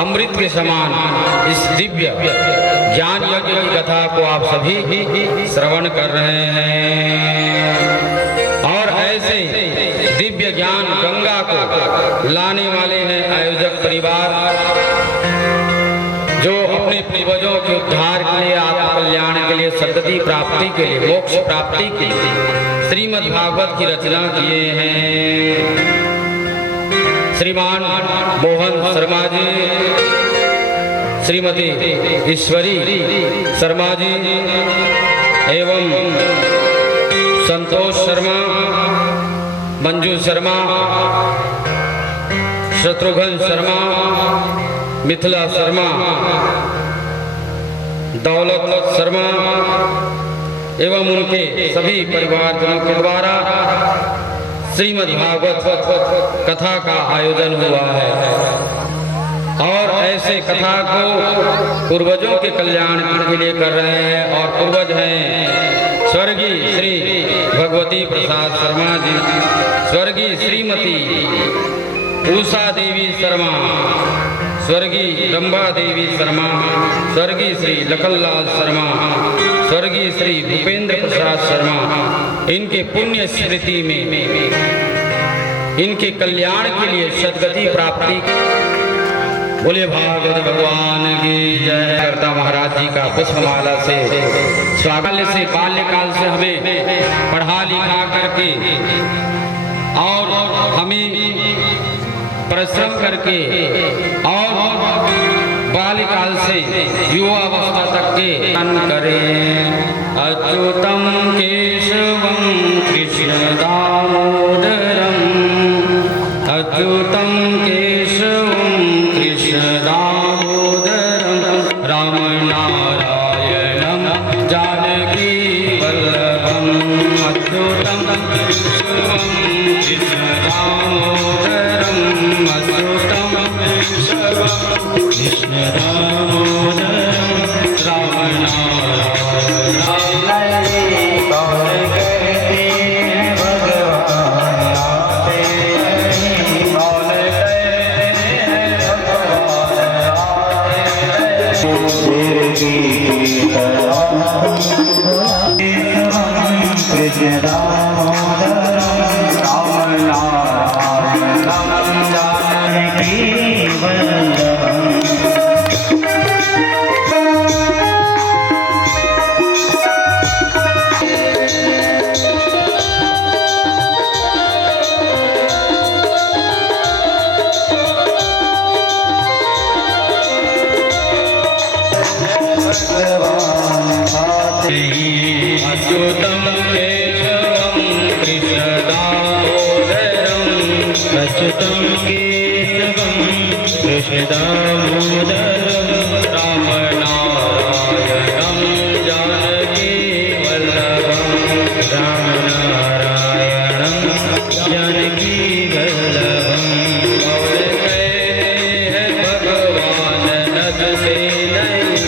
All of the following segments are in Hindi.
अमृत के समान इस दिव्य ज्ञान यज्ञ की कथा को आप सभी श्रवण कर रहे हैं। और ऐसे दिव्य ज्ञान गंगा को लाने वाले हैं आयोजक परिवार, जो अपने पूर्वजों के उद्धार के लिए, आत्म कल्याण के लिए, सद्गति प्राप्ति के लिए, मोक्ष प्राप्ति के लिए श्रीमद् भागवत की रचना किए हैं। श्रीमान मोहन शर्मा जी, श्रीमती ईश्वरी शर्मा जी एवं संतोष शर्मा, मंजू शर्मा, शत्रुघ्न शर्मा, मिथिला शर्मा, दौलत शर्मा एवं उनके सभी परिवारजनों के द्वारा श्रीमद् भागवत कथा का आयोजन हुआ है। और ऐसे कथा को पूर्वजों के कल्याण के लिए कर रहे हैं। और पूर्वज हैं स्वर्गीय श्री भगवती प्रसाद शर्मा जी, स्वर्गीय श्रीमती उषा देवी शर्मा, स्वर्गीय रंबा देवी शर्मा, स्वर्गीय श्री लखनलाल शर्मा, स्वर्गीय श्री भूपेंद्र प्रसाद शर्मा। इनके पुण्य स्मृति में इनके कल्याण के लिए सद्गति प्राप्ति, बोले भागवत भगवान की जय। करता महाराज जी का पुष्पमाला से स्वागत से बाल्यकाल से हमें पढ़ा लिखा करके और हमें परिश्रम करके और बाल्यकाल से युवावस्था तक के करें। अच्युतम केशवम कृष्ण दामोदरम, अच्युतम केशवम कृष्ण दामोदरम, राम नारायणम जानकी वल्लभम, अच्युतम केशवम कृष्ण दामोदरम, कृष्ण दामोदरम राम नारायणं जानकी वल्लभम्। अच्युतं केशवं कृष्णदामोदरं अच्युतं केशवं कृष्णदामोदरं रामनारायणं जानकी वल्लभं रामनारायणं जानकी वल्लभं। और कहते हैं भगवान नद से नहीं,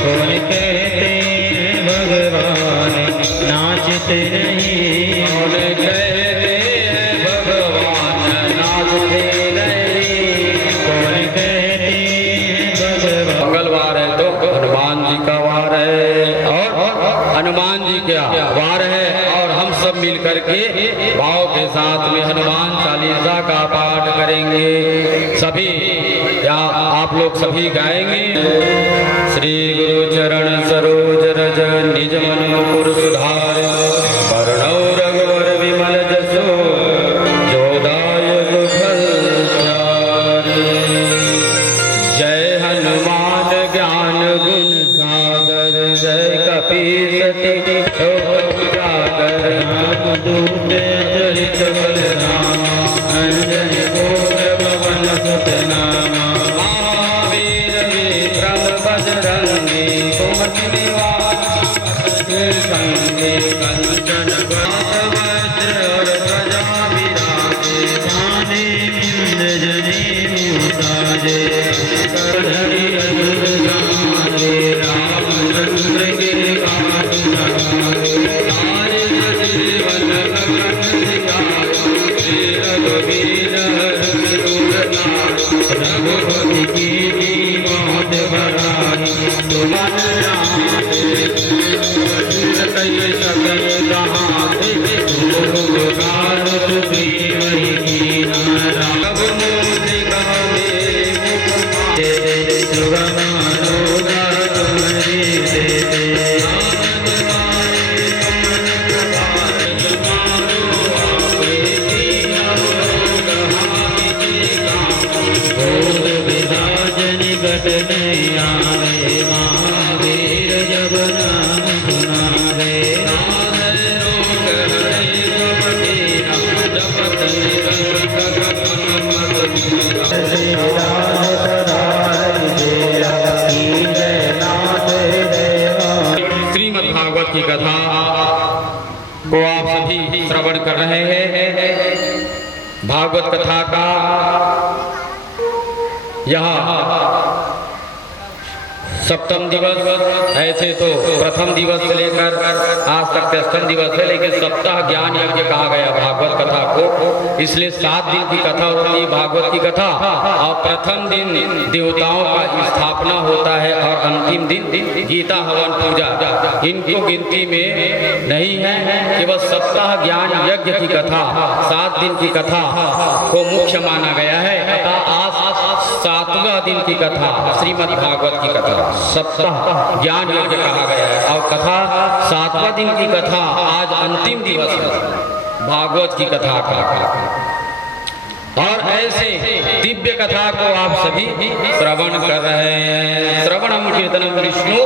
कौन कहते हैं भगवान नाचते नहीं, कौन कहते हैं भगवान नाचते नहीं, कौन कहते हैं भगवान। मंगलवार है तो हनुमान जी का वार है, और हनुमान जी का वार है, और हम सब मिल करके भाव के साथ में हनुमान चालीसा का पाठ करेंगे। सभी या आप लोग सभी गाएंगे। श्री गुरु चरण सरोज रज निज मन मुकुर सुधार, वरणौ रघुवर विमल जसो जोदायक फल चारि। जय हनुमान ज्ञान गुण सागर, जय कपीसति उजागर, रामदूत चरित बलराम, अंजनी पुत्र पवन सुत नामा। महावीर विक्रम बजरंगी, सुमति निवास संगे, कंचन वज्र और ध्वजा विराजे, कांधे बिंद जनेऊ साजे, करधरि असुर संहारे, रामचंद्र के काज सवारे। सारे जीवन भगत सियारा, श्री रघुवीर हर सिर नाथ, रघुपति की मौत बराई, तुम राम कई सकल कहाते, तुम कार सुग्रीव कीन्हा। राघव मुद्रिका मेरे मुख माहे, सुगम अनुग्रह तुम्हारी देते। राम तुम्हारे कमल कटारे, मारो आपे तीनों लोग हाथी काम। भूत विधाचन निकट नहीं आवे, महावीर जब नाम सुनावे। नाथ रोग हरे सब पीरा, जपत निरंतर सगल मत मीरा। श्री राम सदा हरिदेवा, कीजय नाथ देवा। श्रीमद् भागवत की कथा को आप सभी श्रवण कर रहे हैं। भागवत कथा का यह सप्तम दिवस, ऐसे तो प्रथम दिवस से लेकर आज तक के अष्टम दिवस है, लेकिन सप्ताह ज्ञान यज्ञ कहा गया भागवत कथा को, इसलिए 7 दिन की कथा होती है भागवत की कथा। और प्रथम दिन देवताओं का स्थापना होता है, और अंतिम दिन गीता हवन पूजा। इनको गिनती में नहीं है, केवल सप्ताह ज्ञान यज्ञ की कथा 7 दिन की कथा को मुख्य माना गया है। आज 7वां दिन की कथा श्रीमद् भागवत की कथा सप्ताह ज्ञान यज्ञ कहा गया है, और कथा 7वां दिन की कथा आज अंतिम दिवस है भागवत की कथा का। और ऐसे दिव्य कथा को आप सभी श्रवण कर रहे हैं। श्रवणम कीर्तनम विष्णु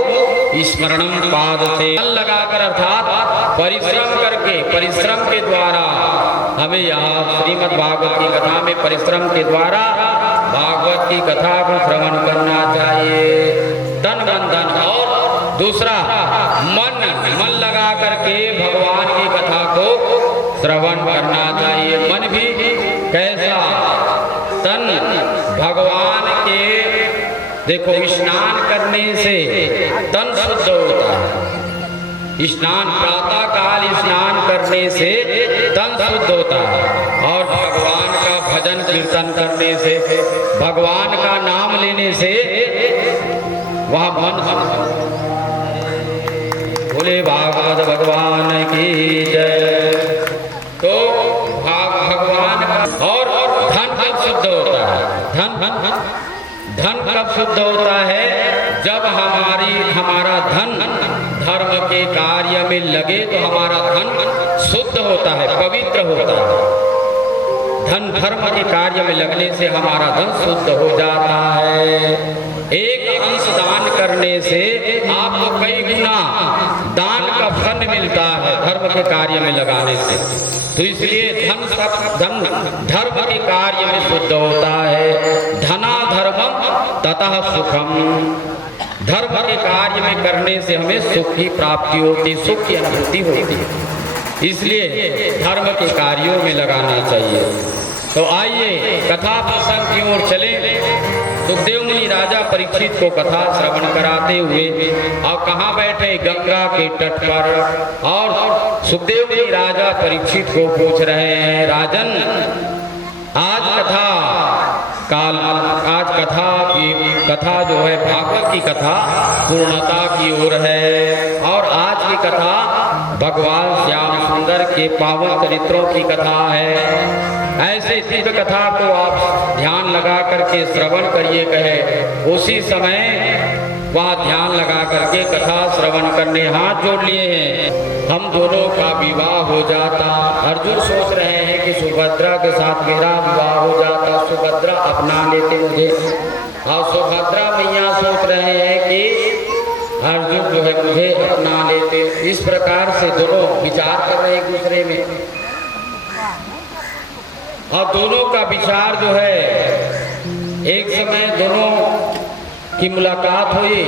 स्मरणम पाद से मन लगाकर, अर्थात परिश्रम करके, परिश्रम के द्वारा हमें यहाँ श्रीमद् भागवत की कथा में परिश्रम के द्वारा भागवत की कथा को श्रवण करना चाहिए। तन मन धन, और दूसरा मन लगा करके भगवान की कथा को श्रवण करना चाहिए। मन भी कैसा? तन भगवान के, देखो स्नान करने से तन शुद्ध होता है। स्नान प्रातः काल स्नान करने से तन शुद्ध होता है, और भगवान का भजन कीर्तन करने से, भगवान का नाम लेने से वह मन। बोले भागवत भगवान की धन कब शुद्ध होता है? जब हमारा धन धर्म के कार्य में लगे तो हमारा धन शुद्ध होता है, पवित्र होता है। धन धर्म के कार्य में लगने से हमारा धन शुद्ध हो जाता है। एक अंश दान करने से आपको कई गुना दान का फल मिलता है धर्म के कार्य में लगाने से। तो इसलिए धन धर्म के कार्य में शुद्ध होता है। धना धर्मम ततः सुखम। धर्म के कार्य में करने से हमें सुख की प्राप्ति होती, सुख की अनुभूति होती है। इसलिए धर्म के कार्यों में लगाना चाहिए। तो आइए कथा प्रसंग की ओर चले। सुखदेव मुनि राजा परीक्षित को कथा श्रवण कराते हुए और कहाँ बैठे? गंगा के तट पर। और सुखदेव मुनि राजा परीक्षित को पूछ रहे हैं, राजन आज कथा जो है भागवत की कथा पूर्णता की ओर है। और आज की कथा भगवान श्याम सुंदर के पावन चरित्रों की कथा है। ऐसे दिव्य कथा को आप ध्यान लगा करके श्रवण करिए कहे। उसी समय वह ध्यान लगा करके कथा श्रवण करने हाथ जोड़ लिए हैं। हम दोनों का विवाह हो जाता। अर्जुन सोच रहे हैं कि सुभद्रा के साथ मेरा विवाह हो जाता, सुभद्रा अपना लेते मुझे। और सुभद्रा मैया सोच रहे हैं कि अर्जुन जो है मुझे अपना लेते। इस प्रकार से दोनों विचार कर रहे एक दूसरे में। और दोनों का विचार जो है एक समय दोनों की मुलाकात हुई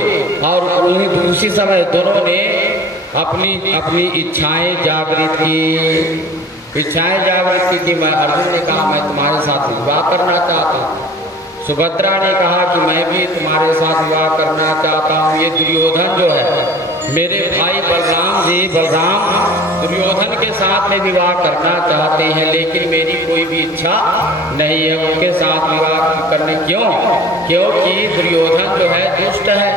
और उसी समय दोनों ने अपनी इच्छाएं जागृत की। इच्छाएं जागृत की कि मैं, अर्जुन ने कहा मैं तुम्हारे साथ विवाह करना चाहता हूँ। सुभद्रा ने कहा कि मैं भी तुम्हारे साथ विवाह करना चाहता हूँ। ये दुर्योधन जो है मेरे भाई बलराम दुर्योधन के साथ में विवाह करना चाहते हैं, लेकिन मेरी कोई भी इच्छा नहीं है उनके साथ विवाह करने। क्योंकि दुर्योधन जो है दुष्ट है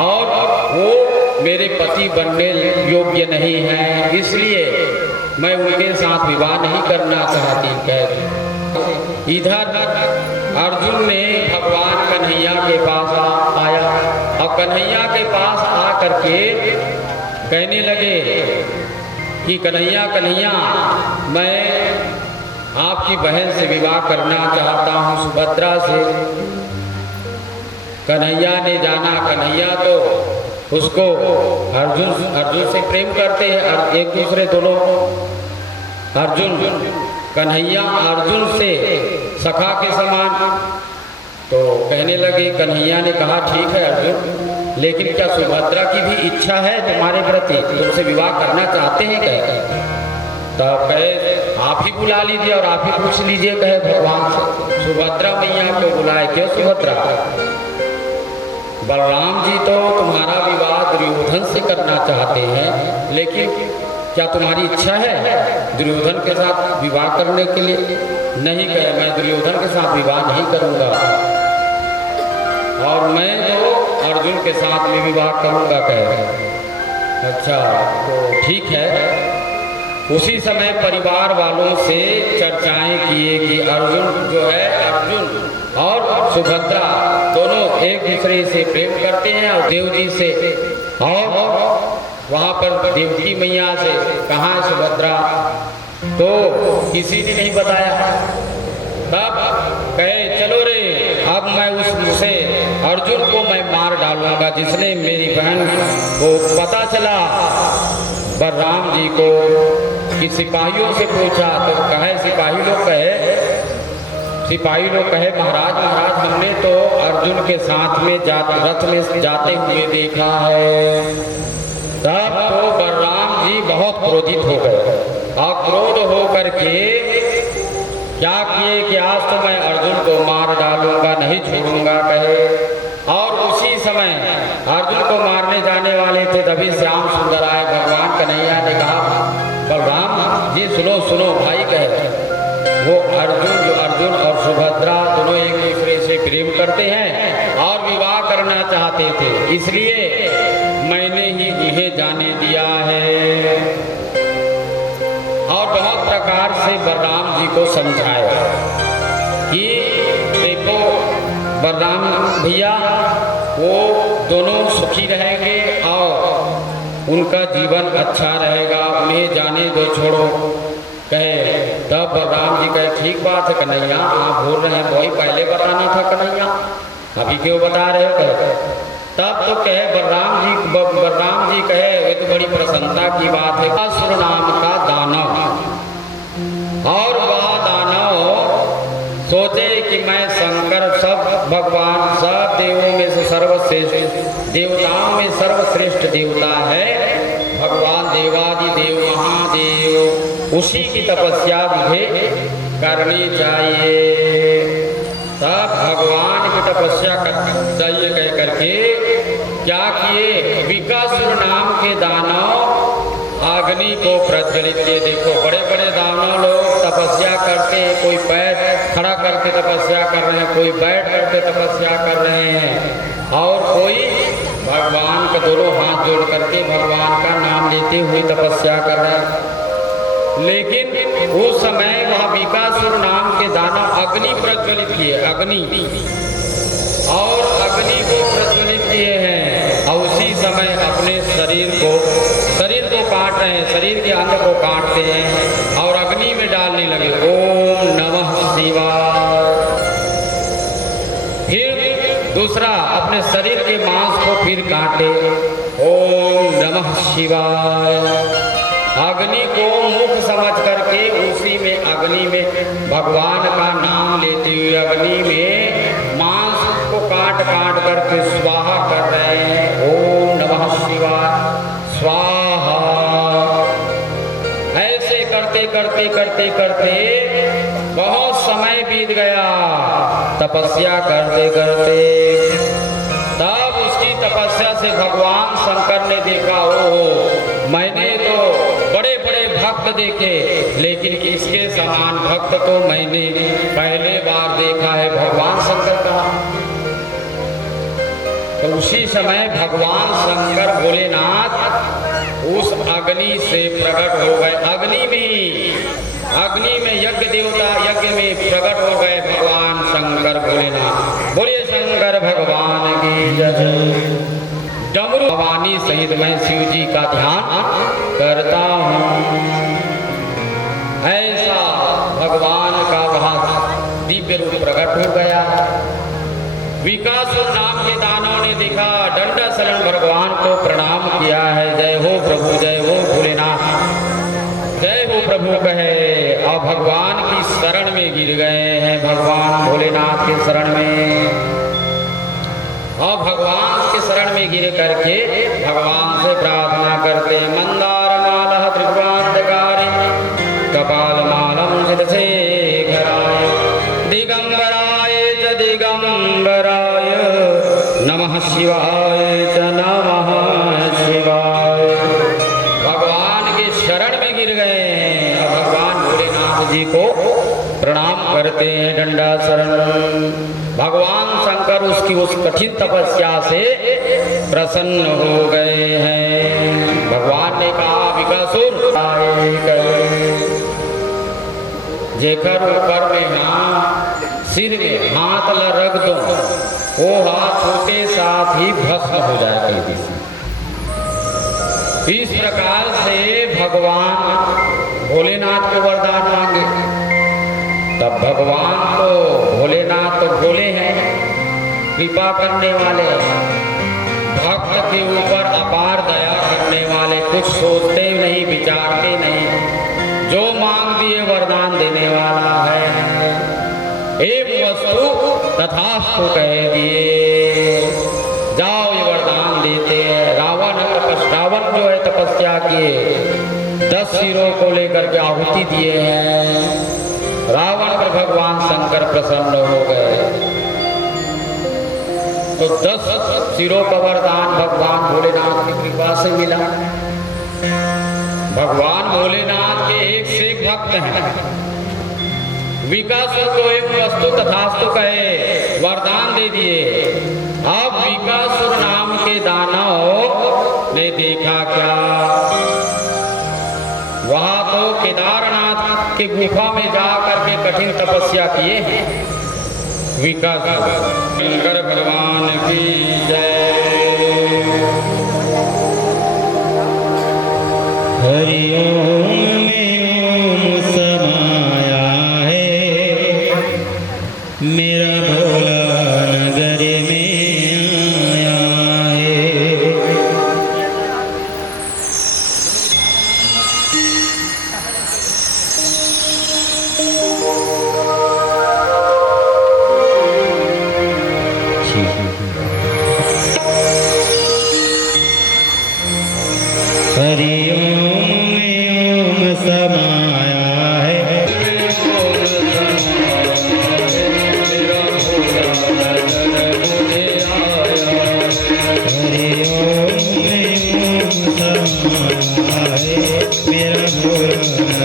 और वो मेरे पति बनने योग्य नहीं है, इसलिए मैं उनके साथ विवाह नहीं करना चाहती। कह इधर अर्जुन ने भगवान कन्हैया के पास आया और कन्हैया के पास आ करके कहने लगे कि कन्हैया मैं आपकी बहन से विवाह करना चाहता हूँ, सुभद्रा से। कन्हैया ने जाना, कन्हैया तो उसको अर्जुन से प्रेम करते हैं एक दूसरे दोनों। कन्हैया अर्जुन से सखा के समान। तो कहने लगे, कन्हैया ने कहा ठीक है अर्जुन, लेकिन क्या सुभद्रा की भी इच्छा है तुम्हारे प्रति, तुमसे विवाह करना चाहते हैं क्या? तब कहे आप ही बुला लीजिए और आप ही पूछ लीजिए कहे भगवान से। सुभद्रा मैया को बुलाए। क्यों सुभद्रा? बलराम जी तो तुम्हारा विवाह दुर्योधन से करना चाहते हैं, लेकिन क्या तुम्हारी इच्छा है दुर्योधन के साथ विवाह करने के लिए? नहीं कहे मैं दुर्योधन के साथ विवाह नहीं करूंगा और मैं तो अर्जुन के साथ में विवाह करूंगा। कहे अच्छा तो ठीक है। उसी समय परिवार वालों से चर्चाएं किए कि अर्जुन और सुभद्रा दोनों एक दूसरे से प्रेम करते हैं और देव जी से। और वहाँ पर देवकी मैया से कहाँ है सुभद्रा, तो किसी ने नहीं बताया। तब कहे चलो रे, अब मैं उससे अर्जुन को मैं मार डालूंगा जिसने मेरी बहन को पता चला। बलराम जी को कि सिपाहियों से पूछा तो कहे सिपाही लोग कहे महाराज हमने तो अर्जुन के साथ में रथ में जाते हुए देखा है। तब तो बलराम जी बहुत क्रोधित हो गए और क्रोध हो करके क्या किए कि आज तो मैं अर्जुन को मार डालूंगा, नहीं छोड़ूंगा कहे। और उसी समय अर्जुन को मारने जाने वाले थे, तभी श्याम सुंदर आए। भगवान कन्हैया ने कहा बलराम जी सुनो भाई कहे, वो अर्जुन और सुभद्रा दोनों एक दूसरे से प्रेम करते हैं और विवाह करना चाहते थे, इसलिए मैंने ही इन्हें जाने दिया है। और बहुत प्रकार से बलराम जी को समझाया कि देखो बलराम भैया वो दोनों सुखी रहेंगे और उनका जीवन अच्छा रहेगा, उन्हें जाने दो, छोड़ो। कहे तब बलराम जी कहे ठीक बात है कन्हैया, आप भूल रहे हैं, वही पहले बताना था कन्हैया, अभी क्यों बता रहे हो? कहे तब तो कहे बलराम जी कहे वे तो बड़ी प्रसन्नता की बात है, असुर नाम का दानव, और वह दानव सोचे कि मैं शंकर सब भगवान सब देवों में से सर्वश्रेष्ठ देवताओं में सर्वश्रेष्ठ देवता है भगवान देवादि देव महादेव, उसी की तपस्या मुझे करनी चाहिए। तब भगवान की तपस्या करनी चाहिए कह करके क्या किए, विकासुर नाम के दानव अग्नि को प्रज्वलित किए। देखो बड़े बड़े दानव लोग तपस्या करते हैं, कोई पैर खड़ा करके तपस्या कर रहे हैं, कोई बैठ करके तपस्या कर रहे हैं, और कोई भगवान का दोनों हाथ जोड़ करके भगवान का नाम लेते हुए तपस्या कर रहे हैं। लेकिन उस समय वह विकासुर नाम के दानव अग्नि प्रज्वलित किए, अग्नि और अग्नि को प्रज्वलित किए हैं, और उसी समय अपने शरीर को काट रहे हैं, शरीर के अंग को काटते हैं और अग्नि में डालने लगे। ओम नमः शिवाय। फिर दूसरा अपने शरीर के मांस को फिर काटे, ओम नमः शिवाय। अग्नि को मुख समझ करके उसी में अग्नि में भगवान का नाम लेते हुए अग्नि में मांस को काट काट करके स्वाहा कर रहे हैं, ओम नमः शिवाय स्वाहा। ऐसे करते करते करते करते बहुत समय बीत गया तपस्या करते करते। तब उसकी तपस्या से भगवान शंकर ने देखा, ओहो मैंने तो बड़े बड़े भक्त देखे, लेकिन इसके समान भक्त तो मैंने पहले बार देखा है, भगवान शंकर का। तो उसी समय भगवान शंकर भोलेनाथ उस अग्नि से प्रकट हो गए, अग्नि में यज्ञ देवता यज्ञ में प्रकट हो गए भगवान शंकर भोलेनाथ। बोलिए शंकर भगवान की जय। डमरू भवानी सहित मैं शिव जी का ध्यान करता हूँ। ऐसा भगवान का वहाँ दिव्य रूप प्रकट हो गया। विकासुर नाम के दानव ने देखा, दंडा शरण भगवान को प्रणाम किया है, जय हो प्रभु, जय हो भोलेनाथ, जय हो प्रभु कहे, और भगवान की शरण में गिर गए हैं, भगवान भोलेनाथ के शरण में। और भगवान के शरण में गिर करके भगवान से प्रार्थना करते, मंदार माला त्रिपुरांतकारी कपाल मालम चिदशेखराय दिगंबराय च दिगंबराय नमः शिवाय च नमः शिवाय। भगवान के शरण में गिर गए हैं और भगवान भोलेनाथ जी को प्रणाम करते हैं, दंडा शरण। भगवान शंकर उसकी उस कठिन तपस्या से प्रसन्न हो गए हैं। भगवान ने कहा, विकासुर जेकर ऊपर में सिर में हाथ रख दो, वो हाथ छोटे साथ ही भस्म हो जाए कई दिशा। इस प्रकार से भगवान भोलेनाथ को वरदान मांगे। तब भगवान तो भोलेनाथ तो भोले हैं, कृपा करने वाले, भक्त के ऊपर अपार दया करने वाले, कुछ सोचते नहीं विचारते नहीं, जो मांग दिए वरदान देने वाला है। एक वस्तु तथास्तु कह दिए, जाओ ये वरदान देते हैं। रावण जो है तपस्या किए, 10 सिरों को लेकर के आहुति दिए हैं। रावण पर भगवान शंकर प्रसन्न हो गए, तो 10 सिरों का वरदान भगवान भोलेनाथ की कृपा से मिला। भगवान भोलेनाथ के एक से एक भक्त हैं। विकासुर को एक वस्तु तथास्तु कहे, वरदान दे दिए। अब विकासुर नाम के दानव ने देखा क्या, वहां तो केदारनाथ के गुफा में जाकर के कठिन तपस्या किए हैं, विकास शंकर भगवान की जय। हरि ओम में ओम समाया है, मेरा भोला नगर में आया है। हरि ओम में ओम समाया है, हरि ओम में ओम समाया है, मेरा भोला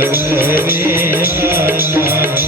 नगर में आया है।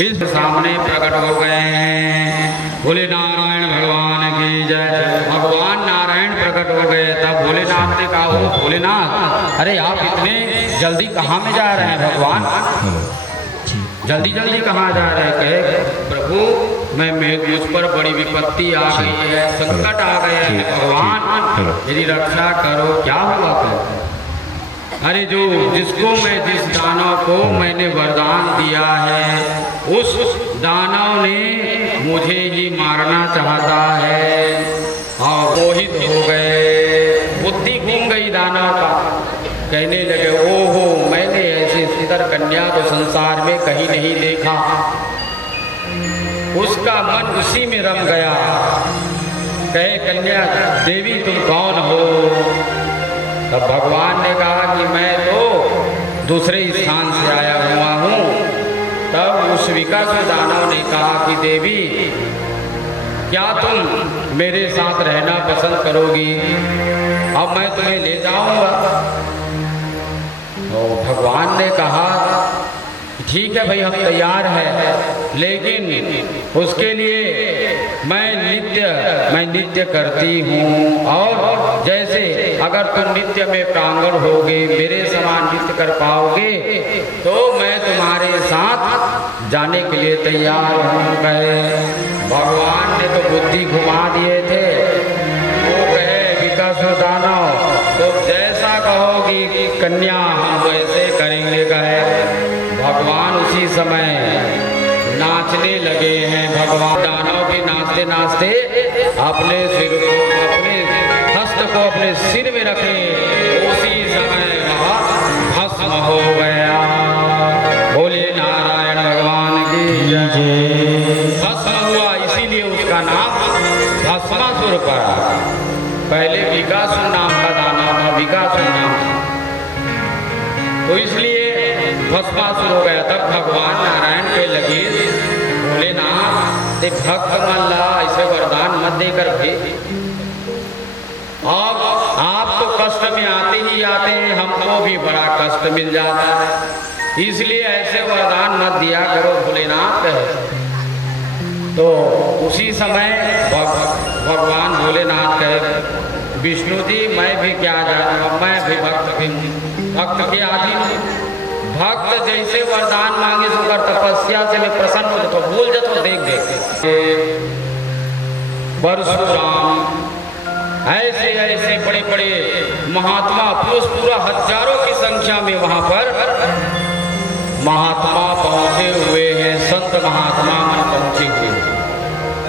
इस सामने प्रकट हो गए हैं। भोले नारायण भगवान की जय। भगवान नारायण प्रकट हो गए तब भोलेनाथ ने कहा, ओ भोलेनाथ, अरे आप इतने जल्दी कहाँ में जा रहे हैं भगवान? जल्दी जल्दी कहाँ जा रहे हैं? कहे प्रभु मैं मुझ पर बड़ी विपत्ति आ गई है, संकट आ गया है भगवान, मेरी रक्षा करो। क्या हुआ? अरे जो जिसको मैं जिस दानव को मैंने वरदान दिया है उस दानव ने मुझे ही मारना चाहता है और मोहित हो गए, बुद्धि घूम गई दानव का। कहने लगे, ओहो मैंने ऐसी सुंदर कन्या तो संसार में कहीं नहीं देखा। उसका मन उसी में रम गया। कहे कन्या देवी तुम कौन हो? तब भगवान ने कहा कि मैं तो दूसरे स्थान से आया हुआ हूँ। तब उस विकासुर दानव ने कहा कि देवी, क्या तुम मेरे साथ रहना पसंद करोगी? अब मैं तुम्हें ले जाऊंगा। तो भगवान ने कहा ठीक है भाई, हम तैयार हैं, लेकिन उसके लिए मैं नित्य करती हूँ। और जैसे अगर तुम नित्य में प्रांगण होगे, मेरे समान नित्य कर पाओगे, तो मैं तुम्हारे साथ जाने के लिए तैयार हूँ। कहे भगवान ने तो बुद्धि घुमा दिए थे। वो कहे विकासुर दानव, तो जैसा कहोगी कन्या हम वैसे करेंगे। कहे भगवान उसी समय नाचने लगे हैं। भगवान दानव भी नाचते नाचते अपने सिर को, अपने हस्त को अपने सिर में रखे। उसी समय वह भस्म हो गया। बोले नारायण भगवान की जय। भस्म हुआ, इसीलिए उसका नाम भस्मासुर पड़ा। पहले विकासुर नाम का दानव था, विकासुर नाम था, तो इसलिए भस्मासुर हो गया। तब भगवान नारायण के लगे, भोलेनाथ, भक्त मल्ला ऐसे वरदान मत देकर भेज। अब आप तो कष्ट में आते ही आते हैं, हमको भी बड़ा कष्ट मिल जाता है, इसलिए ऐसे वरदान मत दिया करो भोलेनाथ। तो उसी समय भगवान भोलेनाथ कहे, विष्णु जी मैं भी क्या जानूँ, मैं भी भक्त के आदि हूँ। भक्त जैसे वरदान मांगे सो कर तपस्या से मैं प्रसन्न हो जाता, भूल जाता, देख देख परशुराम ऐसे ऐसे बड़े बड़े महात्मा पुरुष, पूरा हजारों की संख्या में वहां पर महात्मा पहुंचे हुए हैं। संत महात्मा मन पहुंचे हुए हैं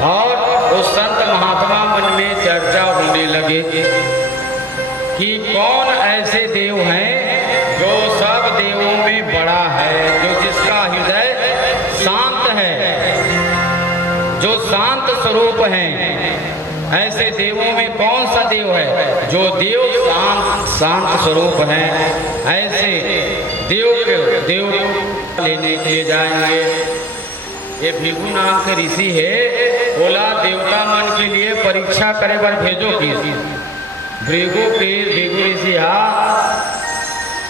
और उस संत महात्मा मन में चर्चा होने लगे कि कौन ऐसे देव हैं जो सब देवों में बड़ा है, जो जिसका हृदय शांत है, जो शांत स्वरूप है। ऐसे देवों में कौन सा देव है जो देव शांत स्वरूप है? ऐसे देव लेने के लिए जाएंगे। ये भृगु नाम के ऋषि है, बोला देवता मन के लिए परीक्षा करे पर भेजो की भृगु ऋषि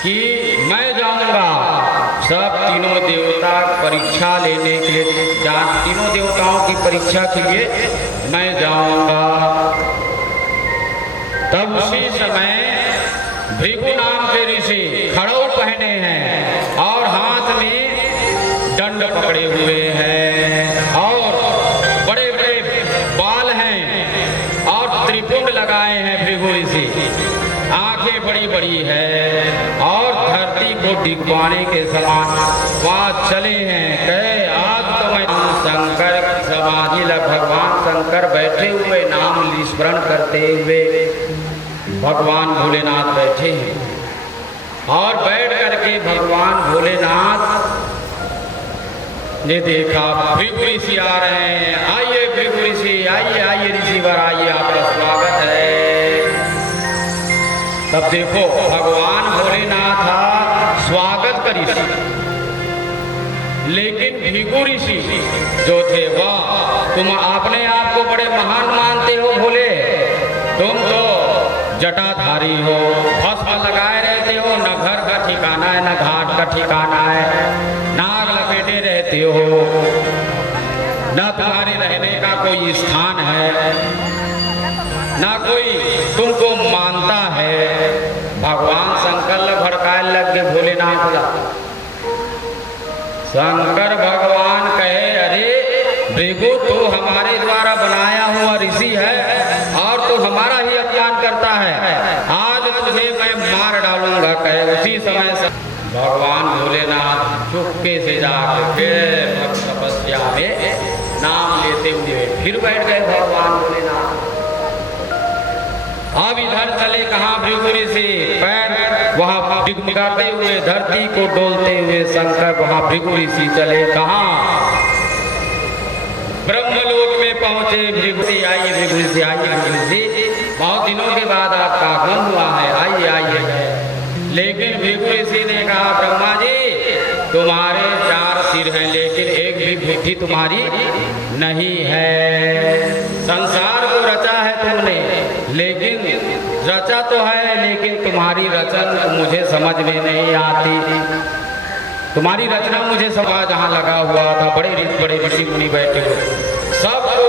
कि मैं जाऊंगा। सब तीनों देवता परीक्षा लेने के लिए तीनों देवताओं की परीक्षा के लिए मैं जाऊंगा। तब उसी समय भृगु नाम के ऋषि खड़ौ पहने हैं और हाथ में दंड पकड़े हुए हैं और बड़े बड़े बाल हैं और त्रिपुंड लगाए हैं। भृगु ऋषि आंखें बड़ी बड़ी है और धरती को डिगवाने के समान वहाँ चले हैं। कहे आज तो मैं शंकर समाधि लग, भगवान शंकर बैठे हुए नाम स्मरण करते हुए भगवान भोलेनाथ बैठे हैं और बैठ करके भगवान भोलेनाथ ने देखा भृगु ऋषि आ रहे हैं। आइए भृगु ऋषि, आइए आइए ऋषिवर, आइए, आपका स्वागत है। तब देखो भगवान भोलेनाथ था स्वागत का ऋषि, लेकिन भृगु ऋषि जो थे वह, तुम अपने आप को बड़े महान मानते हो भोले, तुम तो जटाधारी हो, भस्म लगाए रहते हो, न घर का ठिकाना है न घाट का ठिकाना है, नाग लपेटे रहते हो, न तुम्हारे रहने का कोई स्थान है, न कोई तुमको मानता है। भगवान शंकर भड़काए लग गए भोलेनाथ का। शंकर भगवान कहे, अरे भृगु तू हमारे द्वारा बनाया हुआ ऋषि है और तू हमारा ही अपमान करता है, आज तुझे मैं मार डालूंगा। कहे उसी समय से भगवान भोलेनाथ चुपके से जाकर फिर भक्त तपस्या में नाम लेते हुए फिर बैठ गए भगवान भोलेनाथ। अब इधर चले कहाँ भृगु ऋषि, पैर वहाँ डिगमगाते हुए धरती को डोलते हुए शंकर वहाँ भृगु ऋषि चले कहाँ, ब्रह्मलोक में पहुंचे। भृगु ऋषि आइए, भृगु ऋषि आइए, भृगु ऋषि बहुत दिनों के बाद आपका आगमन हुआ है, आइए आइए। लेकिन भृगु ऋषि ने कहा ब्रह्मा जी तुम्हारे 4 सिर हैं लेकिन एक भी बुद्धि तुम्हारी नहीं है। संसार को रचा है तुमने लेकिन रचा तो है लेकिन तुम्हारी रचन मुझे समझ में नहीं आती। तुम्हारी रचना मुझे समझ जहाँ लगा हुआ था, बड़े ऋषि मुनि बैठे हुए सबको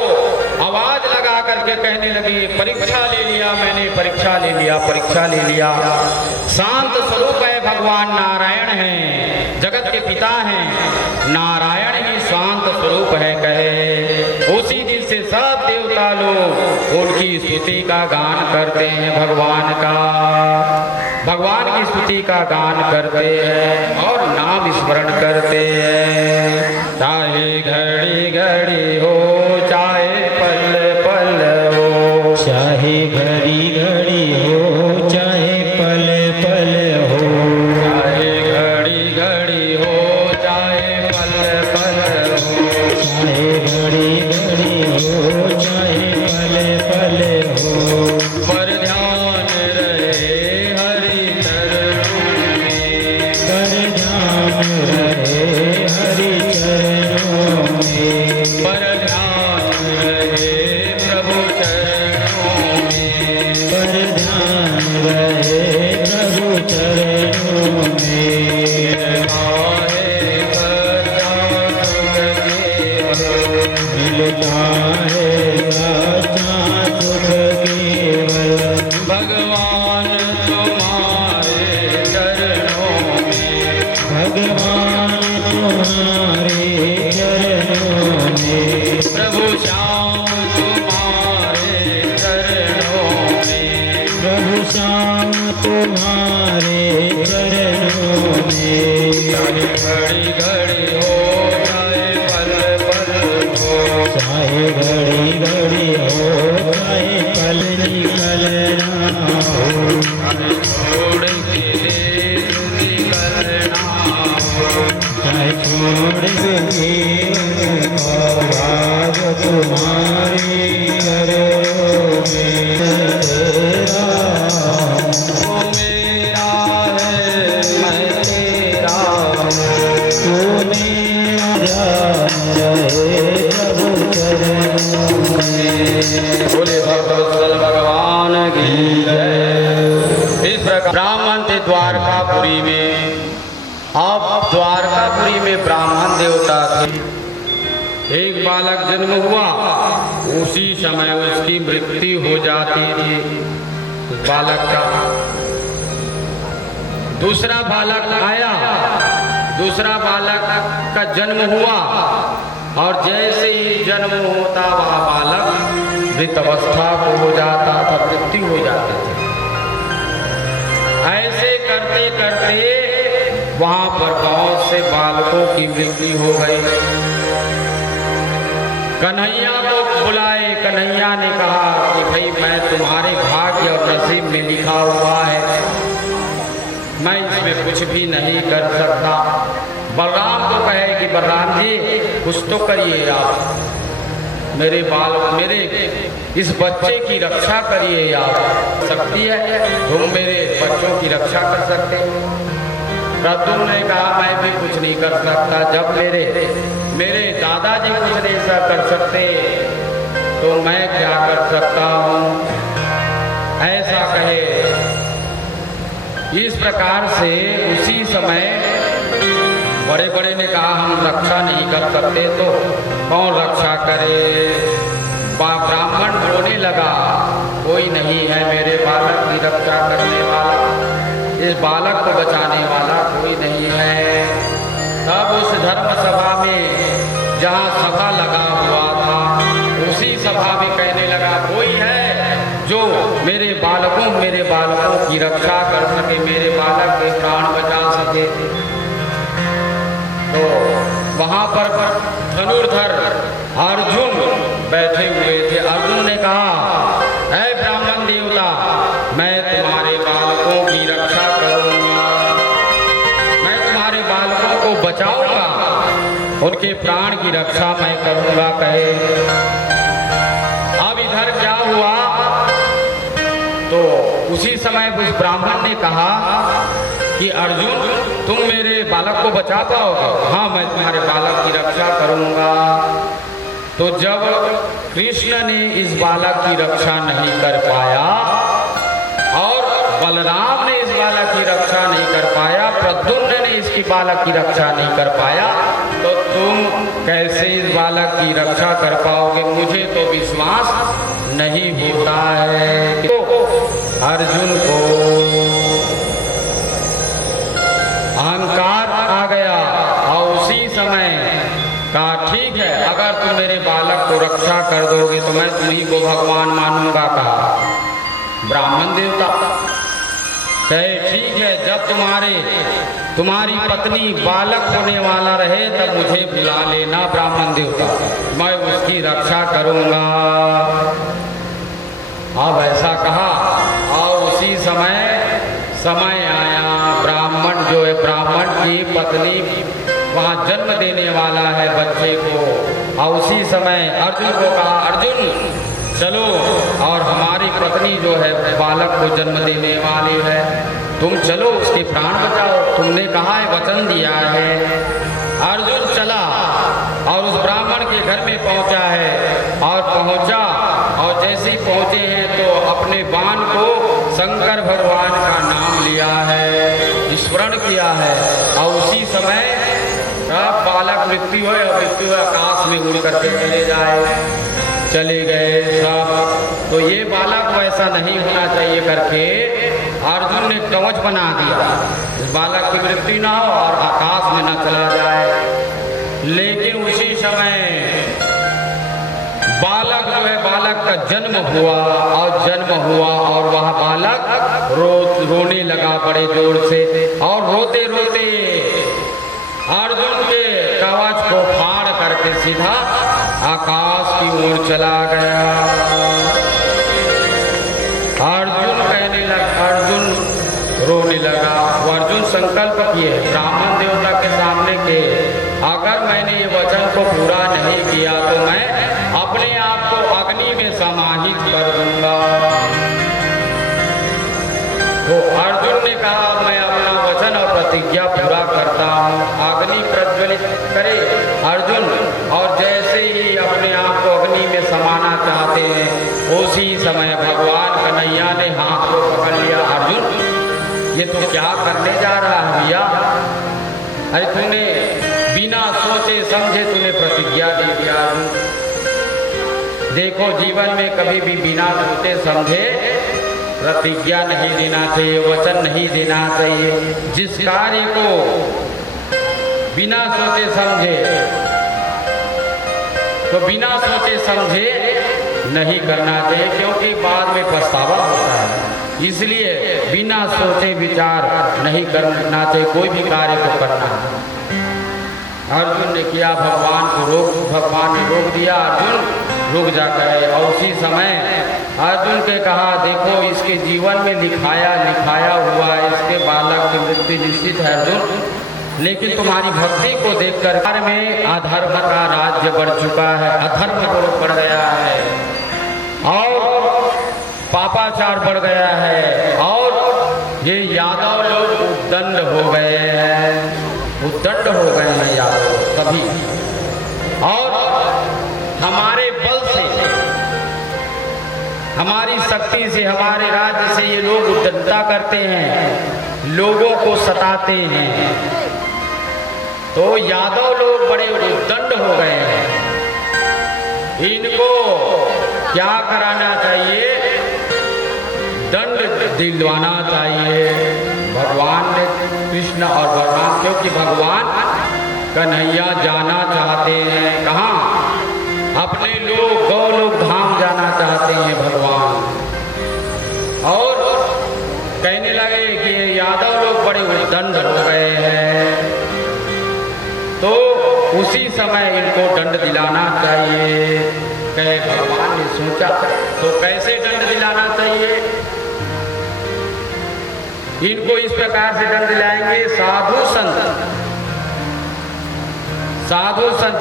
आवाज लगा करके कहने लगे परीक्षा ले लिया मैंने, परीक्षा ले लिया, परीक्षा ले लिया। शांत स्वरूप है भगवान नारायण हैं, जगत के पिता हैं, नारायण ही शांत स्वरूप है कहे। उसी दिन से सब देवता लोग उनकी स्तुति का गान करते हैं, भगवान की स्तुति का गान करते हैं और नाम स्मरण करते हैं। चाहे घड़ी घड़ी हो चाहे पल पल हो, चाहे घड़ी घड़ी हो चाहे पल पल हो, चाहे घड़ी घड़ी हो चाहे पल पल हो, चाहे घड़ी घड़ी हो चाहे पल पल हो। पर ध्यान रहे हरि चरणों में, पर ध्यान रहे हरि चरणों में, पर ध्यान रहे प्रभु चरणों में, पर ध्यान रहे प्रभु चरणों में। आहे सच्चा सुख केवल, मिलता है सच्चा सुख केवल, भगवान तुम्हारे चरणों में, भगवान तुम्हारे चरणों में, प्रभु श्याम तुम्हारे चरणों में, प्रभु श्याम तुम्हारे चरणों में। चाहे घड़ी घड़ी हो चाहे पल पल हो, चाहे घड़ी घड़ी हो चाहे पल निकल ना हो, चाहे छोड़ के देश निकलना हो, चाहे छोड़ के जीवन का भाग तुम्हारे चरणों में। तेरा वो मेरा है मैं तेरा हूँ। तू मेरा रहे प्रभु चरणों में। बोले भक्तवत्सल भगवान की जय। इस प्रकार ब्राह्मण थे द्वारकापुरी में। अब द्वारकापुरी में ब्राह्मण देवता थे। एक बालक जन्म हुआ, उसी समय उसकी मृत्यु हो जाती थी उस बालक का। दूसरा बालक आया, दूसरा बालक का जन्म हुआ और जैसे ही जन्म होता वह बालक मृत अवस्था को हो जाता था, मृत्यु हो जाते थे। ऐसे करते करते वहां पर बहुत से बालकों की मृत्यु हो गई। कन्हैया को बुलाए, कन्हैया ने कहा कि भाई मैं तुम्हारे भाग्य और नसीब में लिखा हुआ है, मैं इसमें कुछ भी नहीं कर सकता। बलराम को कहे कि बलराम जी कुछ तो करिए आप, मेरे इस बच्चे की रक्षा करिए आप। शक्ति है तुम मेरे बच्चों की रक्षा कर सकते हो। प्रद्युम्न ने कहा मैं भी कुछ नहीं कर सकता, जब मेरे दादाजी कुछ नहीं कर सकते तो मैं क्या कर सकता हूँ, ऐसा कहे। इस प्रकार से उसी समय बड़े बड़े ने कहा हम रक्षा नहीं कर सकते तो कौन रक्षा करे। ब्राह्मण रोने लगा, कोई नहीं है मेरे बालक की रक्षा करने वाला, इस बालक को बचाने वाला कोई नहीं है। तब उस धर्म सभा में जहाँ सभा लगा हुआ था उसी सभा में कहने लगा कोई है जो मेरे बालकों की रक्षा कर सके, मेरे बालक के प्राण बचा सके। तो वहाँ पर धनुर्धर अर्जुन बैठे हुए थे। अर्जुन ने कहा ऐ ब्राह्मण देवता मैं तुम्हारे बालकों की रक्षा करूंगा, मैं तुम्हारे बालकों को बचाऊंगा, उनके प्राण की रक्षा मैं करूंगा कहे। अब इधर क्या हुआ तो उसी समय उस ब्राह्मण ने कहा कि अर्जुन तुम मेरे बालक को बचा पाओगे? हाँ, मैं तुम्हारे बालक की रक्षा करूंगा। तो जब कृष्ण ने इस बालक की रक्षा नहीं कर पाया और बलराम ने इस बालक की रक्षा नहीं कर पाया, प्रद्युम्न ने इसकी बालक की रक्षा नहीं कर पाया, तो तुम कैसे इस बालक की रक्षा कर पाओगे? मुझे तो विश्वास नहीं होता है। तो अर्जुन को अहंकार आ गया और उसी समय कहा ठीक है, अगर तुम मेरे बालक को रक्षा कर दोगे तो मैं तुम्ही को भगवान मानूंगा। कहा ब्राह्मण देवता कहे ठीक है, जब तुम्हारी पत्नी बालक होने वाला रहे तब मुझे बुला लेना ब्राह्मण देवता, मैं उसकी रक्षा करूंगा। अब ऐसा कहा और उसी समय आया, ब्राह्मण जो है, ब्राह्मण की पत्नी वहाँ जन्म देने वाला है बच्चे को। और उसी समय अर्जुन को कहा अर्जुन चलो, और हमारी पत्नी जो है बालक को जन्म देने वाली है, तुम चलो उसके प्राण बचाओ, तुमने कहा है, वचन दिया है। अर्जुन चला और उस ब्राह्मण के घर में पहुंचा है और जैसे ही पहुंचे हैं तो अपने बाण को शंकर भगवान का नाम लिया है, स्मरण किया है, और उसी समय बालक मृत्यु है, आकाश में उड़ करके चले गए सब। तो ये बालक वैसा नहीं होना चाहिए करके अर्जुन ने कवच बना दिया, इस बालक की मृत्यु ना हो और आकाश में न चला जाए। लेकिन उसी समय बालक जो है, बालक का जन्म हुआ और वह बालक रोने लगा बड़े जोर से, और रोते रोते अर्जुन के कवच को फाड़ करके सीधा आकाश की ओर चला गया। अर्जुन रोने लगा। अर्जुन संकल्प किए ब्राह्मण देवता के सामने के, अगर मैंने ये वचन को पूरा नहीं किया तो मैं अपने आप को अग्नि में समाहित कर दूंगा। तो अर्जुन ने कहा मैं अपना वचन और प्रतिज्ञा पूरा करता हूँ। अग्नि प्रज्वलित करे अर्जुन, और जैसे ही अपने आप को अग्नि में समाना चाहते हैं उसी समय भगवान कन्हैया ने हाथ को पकड़ लिया। अर्जुन ये तो क्या करने जा रहा है भैया? अरे तूने बिना सोचे समझे तूने प्रतिज्ञा दे दिया। देखो जीवन में कभी भी बिना सोचे समझे प्रतिज्ञा नहीं देना चाहिए, वचन नहीं देना चाहिए। जिस कार्य को बिना सोचे समझे तो बिना सोचे समझे नहीं करना चाहिए, क्योंकि बाद में पछतावा होता है। इसलिए बिना सोचे विचार नहीं करना चाहिए, कोई भी कार्य को करना है। अर्जुन ने किया, भगवान ने रोक दिया, अर्जुन रुक जा गए। और उसी समय अर्जुन के कहा देखो इसके जीवन में लिखाया हुआ है, इसके बालक की मृत्यु निश्चित है अर्जुन, लेकिन तुम्हारी भक्ति को देखकर में अधर्म का राज्य बढ़ चुका है, अधर्म बढ़ गया है और पापाचार बढ़ गया है, और ये यादव लोग उद्दंड हो गए हैं यादव सभी, और हमारे बल से, हमारी शक्ति से, हमारे राज्य से ये लोग उद्दंडता करते हैं, लोगों को सताते हैं। तो यादव लोग बड़े उद्दंड हो गए हैं। इनको क्या कराना चाहिए? दंड दिलवाना चाहिए। भगवान ने कृष्ण और बलराम, क्योंकि भगवान कन्हैया जाना चाहते हैं कहाँ? अपने लोग गौलोक धाम जाना चाहते हैं भगवान, और कहने लगे कि यादव लोग बड़े उद्दंड हो गए हैं, तो उसी समय इनको दंड दिलाना चाहिए। कहे भगवान ने सोचा तो कैसे दंड दिलाना चाहिए? इनको इस प्रकार से दंड दिलाएंगे, साधु संत।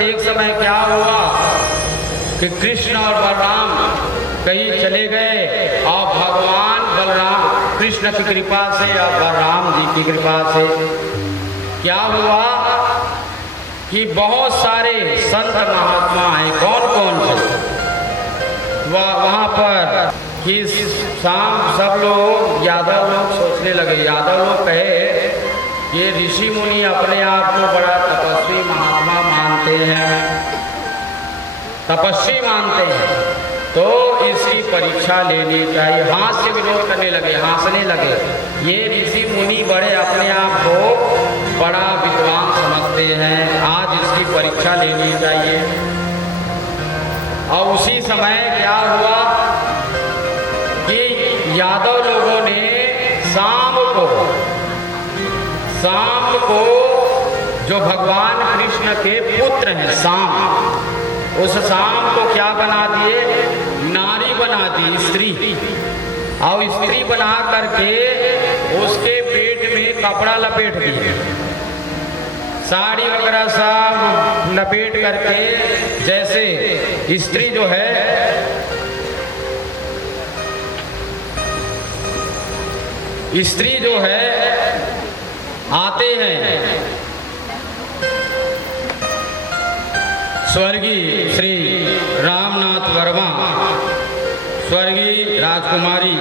एक समय क्या हुआ कि कृष्ण और बलराम कहीं चले गए और भगवान बलराम कृष्ण की कृपा से और बलराम जी की कृपा से क्या हुआ कि बहुत सारे संत महात्मा हैं। कौन कौन से वहाँ पर कि शाम सब लोग यादव लोग सोचने लगे, यादव लोग कहे ये ऋषि मुनि अपने आप को बड़ा तपस्वी महात्मा मानते हैं, तपस्वी मानते हैं, तो इसकी परीक्षा लेनी चाहिए। हास्य विनोद करने लगे, हंसने लगे। ये ऋषि मुनि बड़े अपने आप को बड़ा विद्वान समझते हैं, आज इसकी परीक्षा लेनी चाहिए। और उसी समय क्या हुआ कि यादव लोगों ने शाम को जो भगवान कृष्ण के पुत्र हैं शाम, उस शाम को क्या बना दिए, नारी बना दी, स्त्री। और स्त्री बना करके उसके पेट में कपड़ा लपेट दिए, साड़ी वगैरह सब लपेट करके। जैसे स्त्री जो है आते हैं स्वर्गीय श्री रामनाथ वर्मा, स्वर्गीय राजकुमारी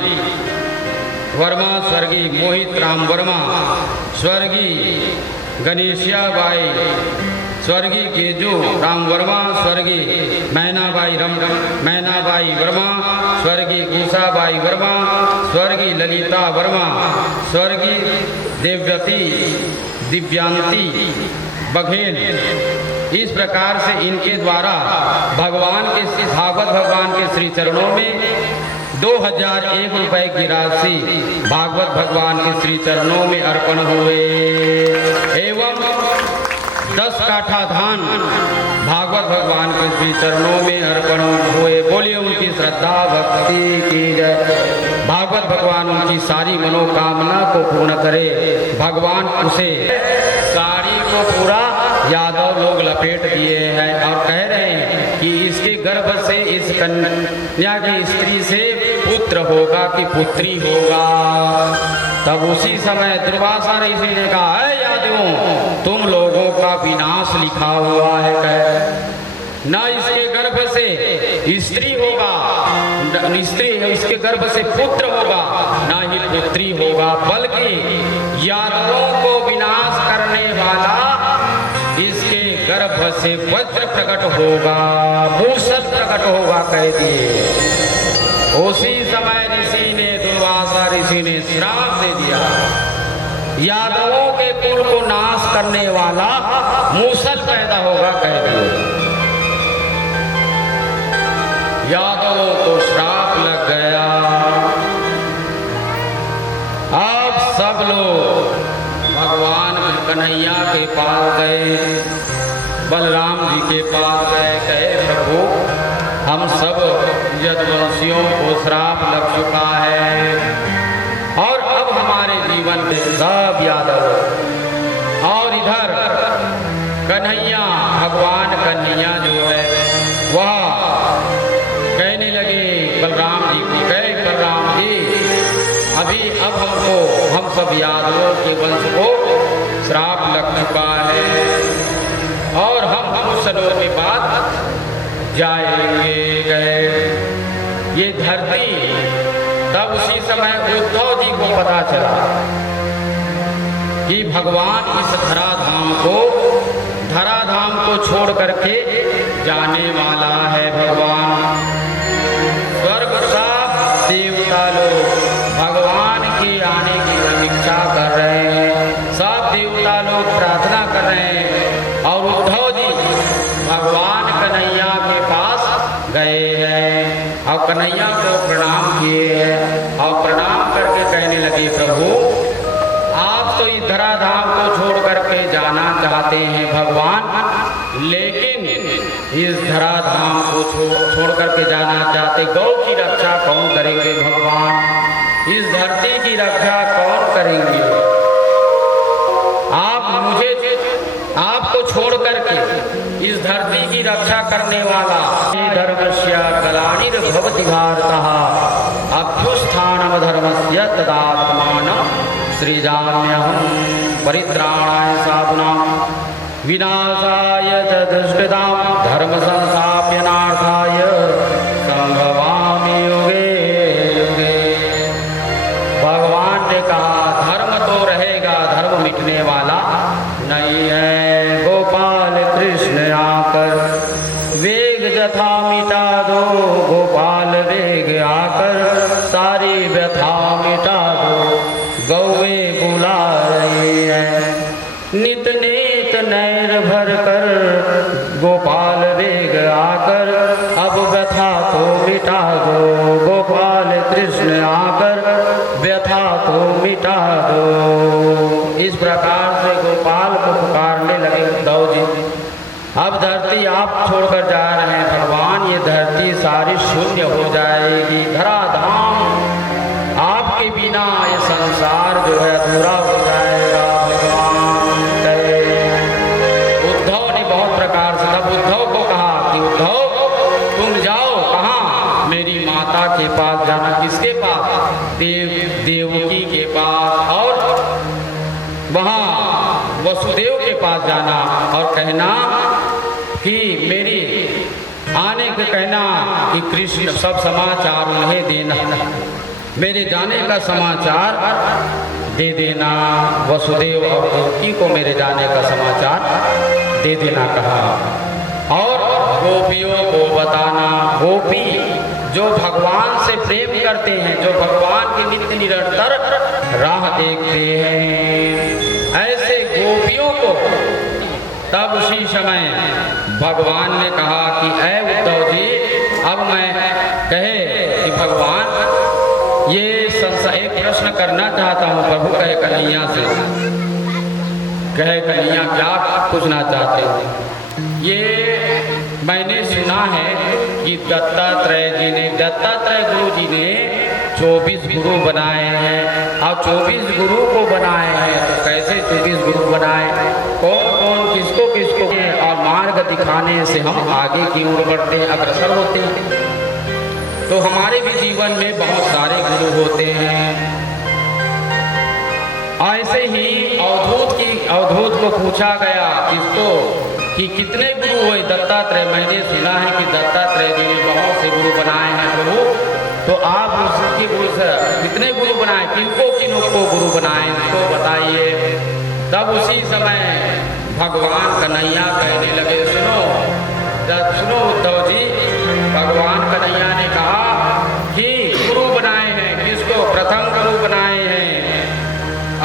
वर्मा, स्वर्गीय मोहित राम वर्मा, स्वर्गीय गणेशिया बाई, स्वर्गीय केजू राम वर्मा, स्वर्गीय मैनाबाई वर्मा, स्वर्गीय उषाबाई वर्मा, स्वर्गीय ललिता वर्मा, स्वर्गीय दिव्यांती बघेल। इस प्रकार से इनके द्वारा भगवान के भागवत भगवान के श्री चरणों में 2001 रुपए की राशि भागवत भगवान के श्री चरणों में अर्पण हुए एवं 10 काठा धान भागवत भगवान के श्री चरणों में अर्पण हुए। बोलिए उनकी श्रद्धा भक्ति की जय। भागवत भगवान उनकी सारी मनोकामना को पूर्ण करे। भगवान उसे साड़ी को पूरा यादव लोग लपेट दिए हैं और कह रहे हैं कि इसके गर्भ से, इस कन्या की स्त्री से पुत्र होगा कि पुत्री होगा। तब उसी समय दुर्वासा ऋषि ने कहा, है यादवों, तुम लोगों का विनाश लिखा हुआ है। कहे न इसके गर्भ से स्त्री होगा, इसके गर्भ से पुत्र होगा, ना ही पुत्री होगा, बल्कि यादवों को विनाश करने वाला इसके गर्भ से वज्र प्रकट होगा, मूषल प्रकट होगा कह दिए। उसी समय दुर्वासा ऋषि ने श्राप दे दिया, यादवों के कुल को नाश करने वाला मूषल पैदा होगा कह दिए। यादवों को श्राप लग गया। अब सब लोग भगवान कन्हैया के पास गए, बलराम जी के पास गए, कहे प्रभु हम सब यदुवंशियों को श्राप लग चुका है और अब हमारे जीवन में सब यादव। और इधर कन्हैया, भगवान कन्हैया जो है वह कहने लगे बलराम जी को, कहे बलराम जी अभी अब हम सब यादवों के वंश को श्राप लग चुका है और हम कुछ दिनों के बाद जाएंगे। गए ये धरती, तब उसी समय उद्धव जी को पता चला कि भगवान इस धराधाम को छोड़ करके जाने वाला है। भगवान स्वर्ग सब देवता लोग भगवान के आने की प्रतीक्षा कर रहे हैं, सब देवता लोग प्रार्थना कर रहे हैं और उद्धव जी भगवान कन्हैया के पास गए हैं और कन्हैया को प्रणाम किए हैं और प्रणाम करके कहने लगे प्रभु आप तो इस धराधाम को छोड़ करके जाना चाहते हैं भगवान, लेकिन इस धराधाम को छोड़ करके जाना चाहते, गौ की रक्षा कौन करेंगे भगवान, इस धरती की रक्षा कौन करेंगे। आपको छोड़ करके इस धरती की रक्षा करने वाला धर्मस्य कलानिर् भवति भारतः अभ्युत्थानं धर्मस्य तदात्मानं सृजाम्यहं परित्राणाय साधूनां विनाशाय च दुष्कृतां धर्म संस्थापनार्थाय संभवामि युगे युगे। भगवान ने कहा धर्म तो रहेगा, धर्म मिटने वाला नहीं है। गोपाल कृष्ण आकर वेग जथा मिटा दो, गोपाल वेग आकर सारी व्यथा मिटा दो। गौवे बुला रही है नित नित नैर भर कर, गोपाल वेग आकर अब व्यथा तो मिटा दो। गोपाल कृष्ण आकर व्यथा तो मिटा दो। इस प्रकार से गोपाल को पुकारने लगे उद्धव जी। अब धरती आप छोड़कर जा रहे हैं भगवान, ये धरती सारी शून्य हो जाएगी, धराधाम आपके बिना ये संसार जो है अधूरा हो जाएगा। भगवान कहे उद्धव ने बहुत प्रकार से तब उद्धव को कहा कि उद्धव तुम जाओ, कहाँ? मेरी माता के पास जाना। किसके पास? देवकी के पास, और वहाँ वसुदेव के पास जाना और कहना कि मेरी आने को कहना कि कृष्ण सब समाचार उन्हें देना, मेरे जाने का समाचार दे देना। वसुदेव और देवकी को मेरे जाने का समाचार दे देना कहा। और गोपियों को बताना, गोपी जो भगवान से प्रेम करते हैं, जो भगवान की नित्य निरंतर राह देखते हैं, ऐसे गोपियों को तब उसी समय भगवान ने कहा कि ऐ उद्धव जी, अब मैं कहे कि भगवान ये संसार एक प्रश्न करना चाहता हूँ। प्रभु कहे कन्हैया से, कहे कन्हैया क्या पूछना चाहते हो? ये मैंने सुना है कि दत्तात्रेय गुरु जी ने 24 गुरु बनाए हैं, और 24 गुरु को बनाए हैं तो कैसे 24 गुरु बनाए, कौन कौन किसको किसको, और मार्ग दिखाने से हम आगे की ओर बढ़ते हैं, अग्रसर होते हैं। तो हमारे भी जीवन में बहुत सारे गुरु होते हैं। ऐसे ही अवधूत को पूछा गया किसको कि कितने गुरु हुए? दत्तात्रेय। मैंने सुना है कि दत्तात्रेय जी ने बहुत से गुरु बनाए हैं प्रभु, तो आप उसके गुरु से कितने गुरु बनाए, किनको गुरु बनाए उसको बताइए। तब उसी समय भगवान कन्हैया कहने लगे, सुनो उद्धव जी, भगवान कन्हैया ने कहा कि गुरु बनाए हैं, किसको? प्रथम गुरु बनाए हैं।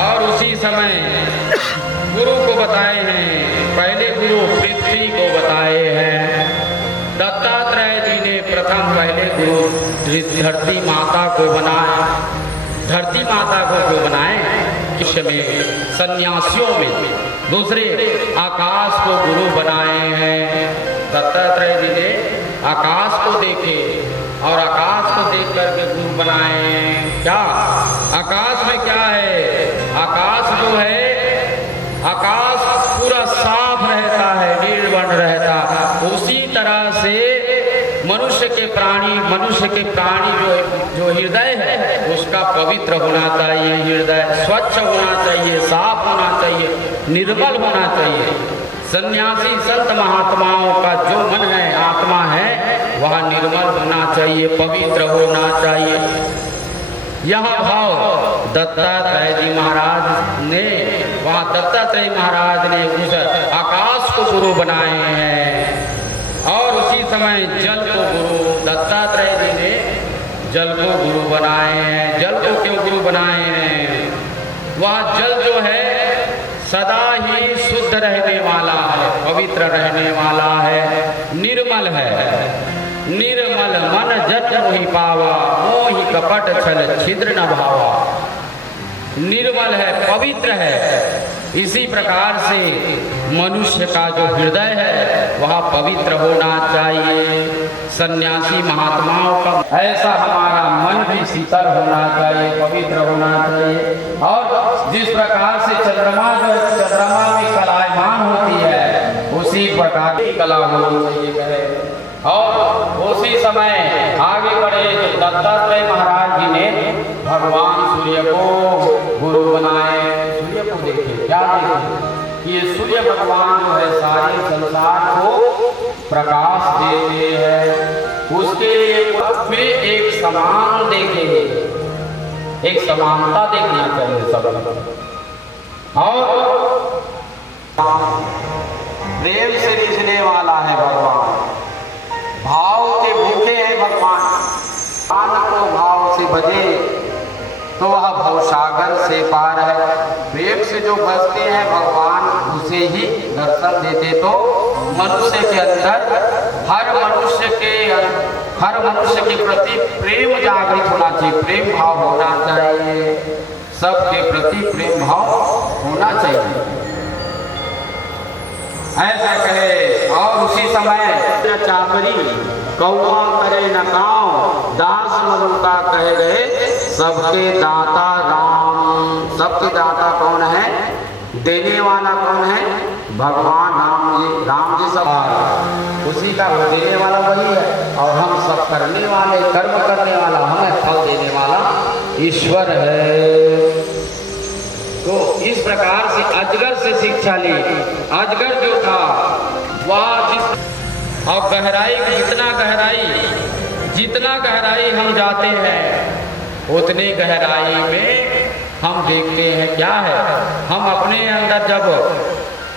और उसी समय गुरु को बताए हैं, पहले गुरु पृथ्वी को बताए हैं। दत्तात्रेय जी ने प्रथम पहले गुरु धरती माता को बनाया। धरती माता को क्यों बनाए? किस में सन्यासियों में दूसरे आकाश को गुरु बनाए हैं। दत्तात्रेय जी ने आकाश को देखे और आकाश को देख करके गुरु बनाए। क्या आकाश में क्या है? आकाश जो है, आकाश पूरा साफ रहता है, निर्मल रहता है। उसी तरह से मनुष्य के प्राणी जो हृदय है उसका पवित्र होना चाहिए, हृदय स्वच्छ होना चाहिए, साफ होना चाहिए, निर्मल होना चाहिए। सन्यासी संत महात्माओं का जो मन है, आत्मा है, वह निर्मल होना चाहिए, पवित्र होना चाहिए। यह भाव दत्तात्रेय जी महाराज ने, वहाँ दत्तात्रेय महाराज ने उस आकाश को गुरु बनाए हैं। और उसी समय जल को गुरु, दत्तात्रेय जी ने जल को गुरु बनाए हैं। जल को क्यों गुरु बनाए हैं? वह जल जो है सदा ही शुद्ध रहने वाला है, पवित्र रहने वाला है, निर्मल है। निर्मल मन जट मोहि पावा, मोहि कपट छल छिद्र न भावा। निर्मल है, पवित्र है। इसी प्रकार से मनुष्य का जो हृदय है वह पवित्र होना चाहिए। सन्यासी महात्माओं का ऐसा हमारा मन भी शीतल होना चाहिए, पवित्र होना चाहिए। और जिस प्रकार से चंद्रमा में कलायमान होती है, उसी प्रकार की कला होनी चाहिए। और उसी समय आगे बढ़े तो दत्तात्रेय महाराज जी ने भगवान सूर्य को गुरु बनाए। सूर्य को देखे, क्या देखे कि ये सूर्य भगवान जो है सारे संसार को प्रकाश देते हैं। उसके लिए एक समान देखेंगे, एक समानता देखना चाहिए सब। और प्रेम से रिझने वाला है भगवान, भाव के भूखे हैं भगवान। भगवान को भाव से भजे तो वह भवसागर से पार है। प्रेम से जो बसते हैं भगवान उसे ही दर्शन देते। तो मनुष्य के अंदर हर मनुष्य के प्रति प्रेम जागृत होना चाहिए, प्रेम भाव होना चाहिए, सबके प्रति प्रेम भाव होना चाहिए, ऐसा कहे। और उसी समय चाकरी कौआ करे न काँव, दास मधुका कहे गए सबके दाता राम। सबके दाता कौन है? देने वाला कौन है? भगवान राम जी सब उसी का देने वाला वही है, और हम सब करने वाले, कर्म करने वाला, हमें फल देने वाला ईश्वर है। तो इस प्रकार से अजगर से शिक्षा ली। अजगर जो था वह और गहराई, जितना गहराई हम जाते हैं उतनी गहराई में हम देखते हैं क्या है। हम अपने अंदर जब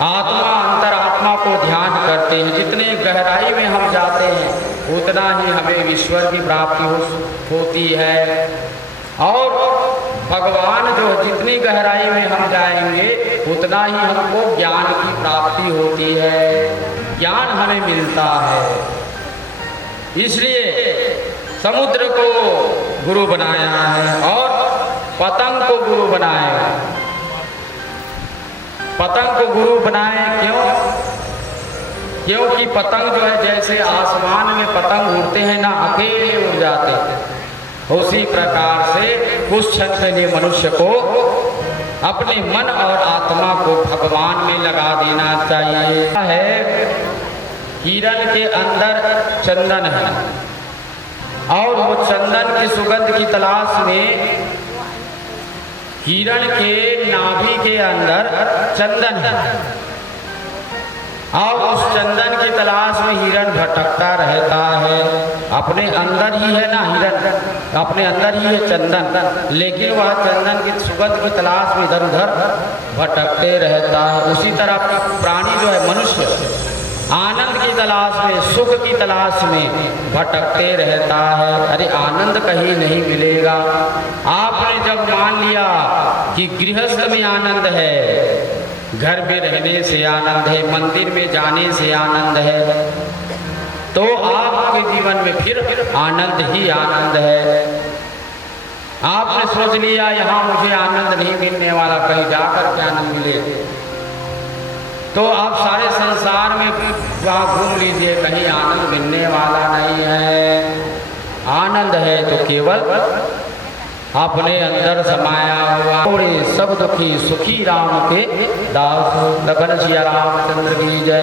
अंतरात्मा को ध्यान करते हैं, जितने गहराई में हम जाते हैं उतना ही हमें ईश्वर की प्राप्ति होती है। और भगवान जो जितनी गहराई में हम जाएंगे उतना ही हमको ज्ञान की प्राप्ति होती है, ज्ञान हमें मिलता है। इसलिए समुद्र को गुरु बनाया है और पतंग को गुरु बनाया। पतंग को गुरु बनाए क्यों? क्योंकि पतंग जो है जैसे आसमान में पतंग उड़ते हैं ना, अकेले उड़ जाते हैं, उसी प्रकार से कुछ क्षण के लिए मनुष्य को अपने मन और आत्मा को भगवान में लगा देना चाहिए। है हिरण के अंदर चंदन है और वो चंदन की सुगंध की तलाश में हिरण के नाभि के अंदर चंदन है और उस चंदन की तलाश में हिरण भटकता रहता है। अपने अंदर ही है ना हिरण, अपने अंदर ही है चंदन, लेकिन वह चंदन की सुगंध की तलाश में इधर उधर भटकते रहता है। उसी तरह प्राणी जो है मनुष्य आनंद की तलाश में, सुख की तलाश में भटकते रहता है। अरे आनंद कहीं नहीं मिलेगा। आपने जब मान लिया कि गृहस्थ में आनंद है, घर में रहने से आनंद है, मंदिर में जाने से आनंद है, तो आपके जीवन में फिर आनंद ही आनंद है। आपने सोच लिया यहाँ मुझे आनंद नहीं मिलने वाला, कहीं जाकर के आनंद मिले, तो आप सारे संसार में वहाँ घूम लीजिए, कहीं आनंद मिलने वाला नहीं है। आनंद है तो केवल अपने अंदर समाया हुआ। थोड़े सब दुखी सुखी राम के दास, लगन सिया रामचंद्र की जय।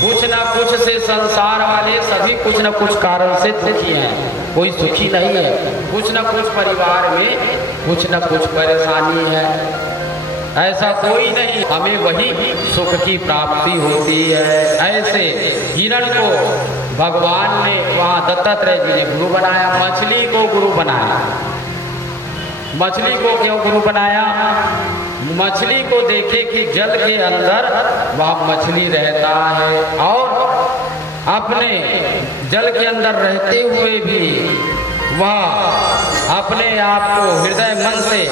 कुछ न कुछ से संसार वाले सभी कुछ न कुछ कारण से दुखी हैं, कोई सुखी नहीं है। कुछ न कुछ परिवार में कुछ न कुछ परेशानी है, ऐसा कोई नहीं, हमें वही सुख की प्राप्ति होती है। ऐसे हिरण को भगवान ने वहाँ दत्तात्रेय जी ने गुरु बनाया, मछली को गुरु बनाया। मछली को क्यों गुरु बनाया? मछली को देखे कि जल के अंदर वह मछली रहता है और अपने जल के अंदर रहते हुए भी वह अपने आप को हृदय मन से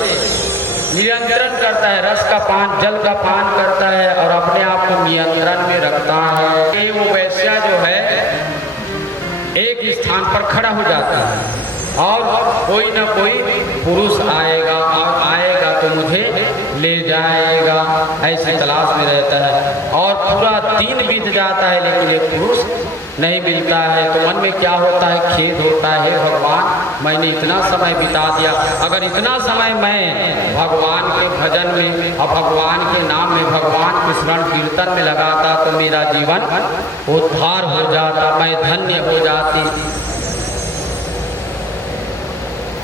नियंत्रण करता है, रस का पान, जल का पान करता है और अपने आप को नियंत्रण में रखता है। वो वैश्या जो है एक स्थान पर खड़ा हो जाता है और कोई ना कोई पुरुष आएगा और आएगा तो मुझे ले जाएगा, ऐसी तलाश में रहता है। और पूरा दिन बीत जाता है लेकिन एक पुरुष नहीं मिलता है, तो मन में क्या होता है? खेद होता है, भगवान मैंने इतना समय बिता दिया, अगर इतना समय मैं भगवान के भजन में और भगवान के नाम में, भगवान के स्मरण कीर्तन में लगाता तो मेरा जीवन उद्धार हो जाता, मैं धन्य हो जाती।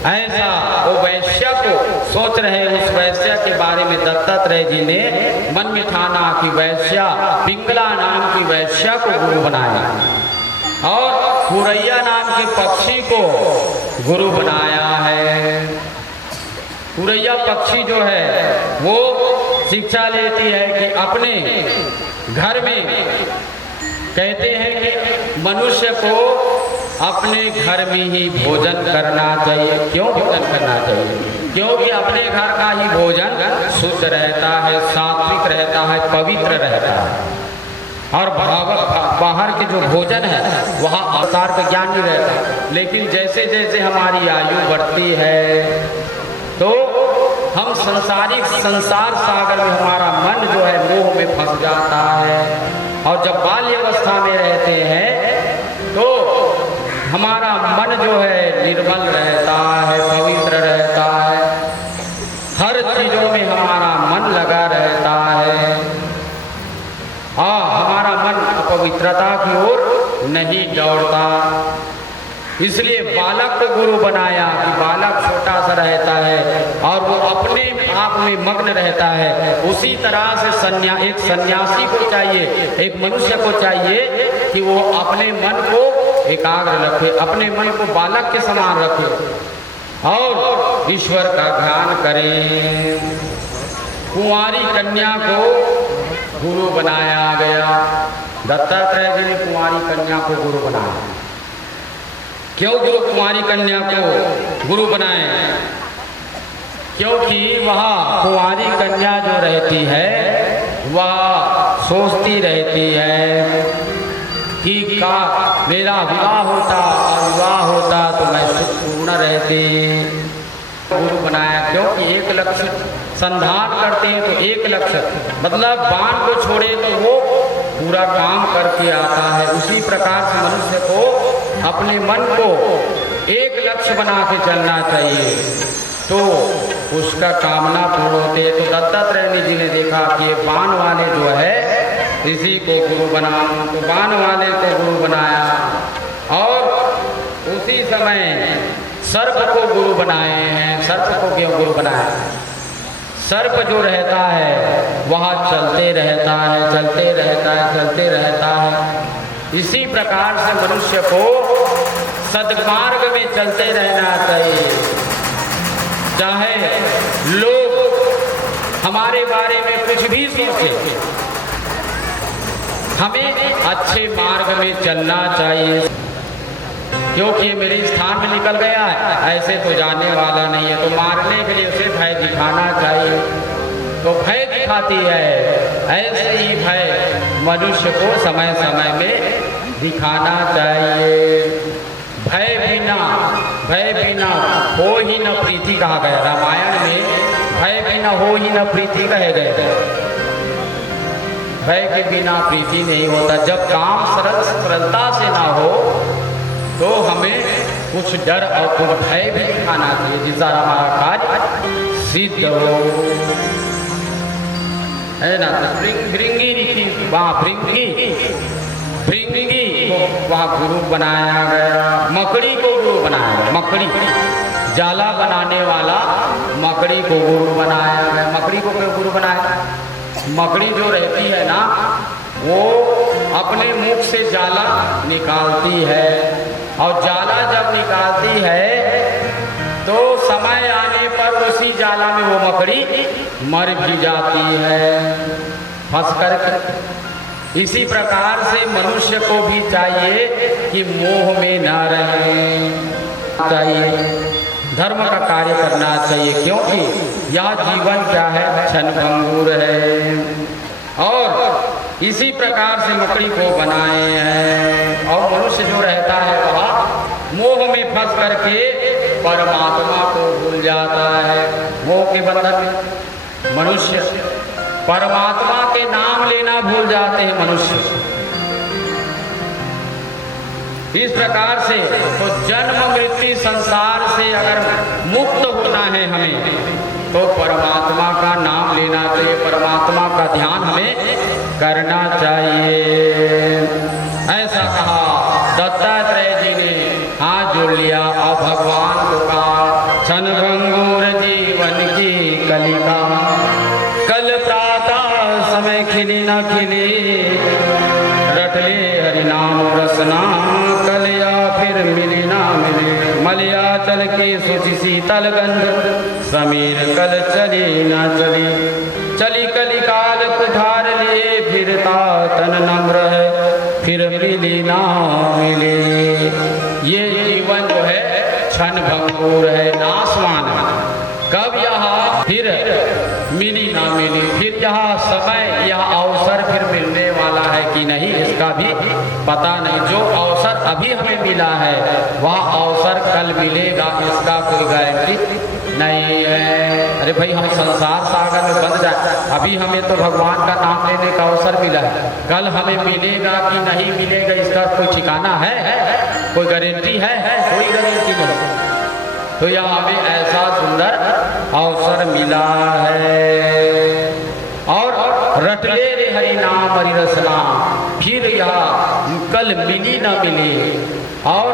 ऐसा वो वैश्य को सोच रहे, उस वैश्य के बारे में दत्तात्रेय जी ने मन में ठाना कि वैश्या, पिंगला नाम की वैश्या को गुरु बनाया और पुरैया नाम के पक्षी को गुरु बनाया है। पुरैया पक्षी जो है वो शिक्षा लेती है कि अपने घर में, कहते हैं कि मनुष्य को अपने घर में ही भोजन करना चाहिए। क्यों भोजन करना चाहिए? क्योंकि अपने घर का ही भोजन शुद्ध रहता है, सात्विक रहता है, पवित्र रहता है। और बाहर के जो भोजन है वह अवतार का ज्ञान नहीं रहता। लेकिन जैसे जैसे हमारी आयु बढ़ती है तो हम संसार सागर में हमारा मन जो है मोह में फंस जाता है। और जब बाल्य अवस्था में रहते हैं तो हमारा मन जो है निर्मल रहता है, पवित्र रहता है, हर चीजों में हमारा मन लगा रहता है। हमारा मन अपवित्रता की ओर नहीं दौड़ता। इसलिए बालक को गुरु बनाया कि बालक छोटा सा रहता है और वो अपने आप में मग्न रहता है। उसी तरह से एक सन्यासी को चाहिए, एक मनुष्य को चाहिए कि वो अपने मन को एकाग्र रखे, अपने मन को बालक के समान रखे और ईश्वर का ध्यान करे। कुंवारी कन्या को गुरु बनाया गया। दत्तात्रेय जी ने कुंवारी कन्या को गुरु बनाया। क्यों गुरु कुंवारी कन्या को गुरु बनाए? क्योंकि वह कुंवारी कन्या जो रहती है वह सोचती रहती है कि का मेरा विवाह होता और विवाह होता तो मैं सुखपूर्ण रहती। गुरु बनाया क्योंकि एक लक्ष्य संधान करते हैं, तो एक लक्ष्य मतलब बाण को छोड़े तो वो पूरा काम करके आता है। उसी प्रकार से मनुष्य को अपने मन को एक लक्ष्य बना के चलना चाहिए तो उसका कामना पूर्ण होते है। तो दत्तात्रेय जी ने देखा कि ये बाण वाले जो है इसी को गुरु बनाऊं, तो बाण वाले को गुरु बनाया। और उसी समय सर्प को गुरु बनाए हैं। सर्प को क्यों गुरु बनाया? सर्प जो रहता है वह चलते रहता है, चलते रहता है, चलते रहता है। इसी प्रकार से मनुष्य को सद्मार्ग में चलते रहना चाहिए। चाहे लोग हमारे बारे में कुछ भी सोचे, हमें अच्छे मार्ग में चलना चाहिए। क्योंकि मेरे स्थान में निकल गया है, ऐसे तो जाने वाला नहीं है, तो मारने के लिए उसे भय दिखाना चाहिए। तो भय दिखाती है, ऐसे ही भय मनुष्य को समय समय में दिखाना चाहिए। भय बिना हो ही न प्रीति कहा गया। रामायण में भय बिना हो ही न प्रीति कहे गए। भय के बिना प्रीति नहीं होता। जब काम सरलता से ना हो तो हमें कुछ डर और कुछ भय भी दिखाना चाहिए, जिससे हमारा कार्य सिद्ध हो, है ना। भृंगी को वहाँ गुरु बनाया गया। मकड़ी को गुरु बनाया गया। मकड़ी जाला बनाने वाला मकड़ी को गुरु बनाया गया। मकड़ी को क्यों गुरु बनाया? मकड़ी जो रहती है ना वो अपने मुख से जाला निकालती है और जाला जब निकालती है तो समय आने पर उसी जाला में वो मकड़ी मर भी जाती है फंस करके। इसी प्रकार से मनुष्य को भी चाहिए कि मोह में न रहे चाहिए, धर्म का कार्य करना चाहिए। क्योंकि यह जीवन क्या है? क्षणभंगुर है। और इसी प्रकार से मकड़ी को बनाए हैं। और मनुष्य जो रहता है वह मोह में फंस करके परमात्मा को भूल जाता है। मोह के बंधन में मनुष्य परमात्मा के नाम लेना भूल जाते हैं मनुष्य। इस प्रकार से तो जन्म मृत्यु संसार से अगर मुक्त होना है हमें तो परमात्मा का नाम लेना चाहिए, परमात्मा का ध्यान हमें करना चाहिए। ऐसा कहा दत्तात्रेय जी ने, हाथ जोड़ लिया और भगवान को कहा क्षण भंगुर जीवन की कलिका, कल प्रातः समय खिली न खिली, रट ले हरि नाम रसना, कल या फिर मिली ना मिली। मलयाचल के शुचि शीतल गंध, समीर कल चली न चली, चली कलिकाल कुठार लिए, फिरता तन नम्र है, फिर मिली ना मिली। ये जीवन जो है क्षण भंगुर है, नाशवान है, कब यहाँ फिर मिली ना मिली, फिर यहाँ समय यह अवसर फिर मिलने वाला है कि नहीं, इसका भी पता नहीं। जो अवसर अभी हमें मिला है वह अवसर कल मिलेगा, इसका कोई गारंटी नहीं है। अरे भाई, हम संसार सागर में बंध जाए, अभी हमें तो भगवान का नाम लेने का अवसर मिला है, कल हमें मिलेगा कि नहीं मिलेगा इसका कोई ठिकाना है? कोई गारंटी है? कोई गारंटी नहीं। तो यह हमें ऐसा सुंदर अवसर मिला है। और रट ले रे हरि नाम हरि रसना, फिर यह कल मिली ना मिली, और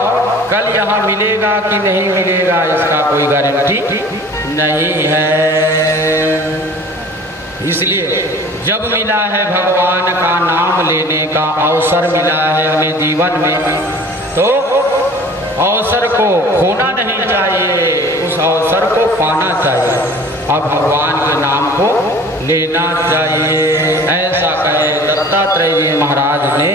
कल यहाँ मिलेगा कि नहीं मिलेगा इसका कोई गारंटी नहीं है। इसलिए जब मिला है भगवान का नाम लेने का अवसर मिला है हमें जीवन में, तो अवसर को खोना नहीं चाहिए, उस अवसर को पाना चाहिए, अब भगवान के नाम को लेना चाहिए। ऐसा कहे दत्तात्रेय जी महाराज ने,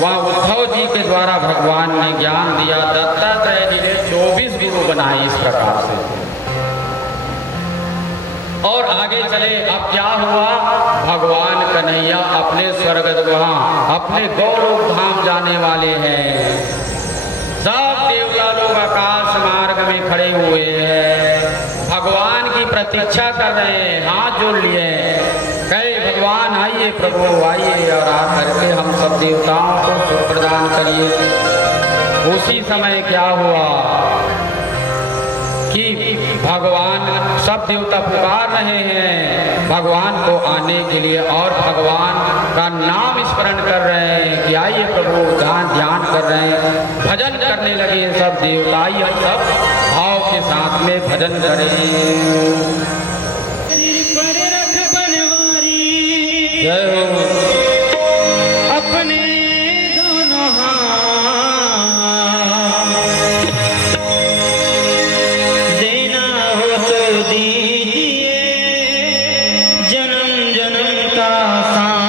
वहाँ उद्धव जी के द्वारा भगवान ने ज्ञान दिया। दत्तात्रेय जी ने 24 गुरु बनाए इस प्रकार से। और आगे चले, अब क्या हुआ, भगवान कन्हैया अपने स्वर्गद्वार, अपने गौलोक धाम जाने वाले हैं। सब देवता लोग आकाश मार्ग में खड़े हुए हैं, भगवान की प्रतीक्षा कर रहे हैं, हाथ जोड़ लिए, कहे भगवान आइए, प्रभु आइए, और आ करके हम सब देवताओं को सुख प्रदान करिए। उसी समय क्या हुआ कि भगवान, सब देवता पुकार रहे हैं भगवान को आने के लिए, और भगवान का नाम स्मरण कर रहे हैं कि आइए प्रभु, ध्यान कर रहे हैं, भजन करने लगे सब देवता। आइए हम सब भाव के साथ में भजन करें। जय हो। अपने दोनों देना हो तो दीजिए, जन्म जन्म का साथ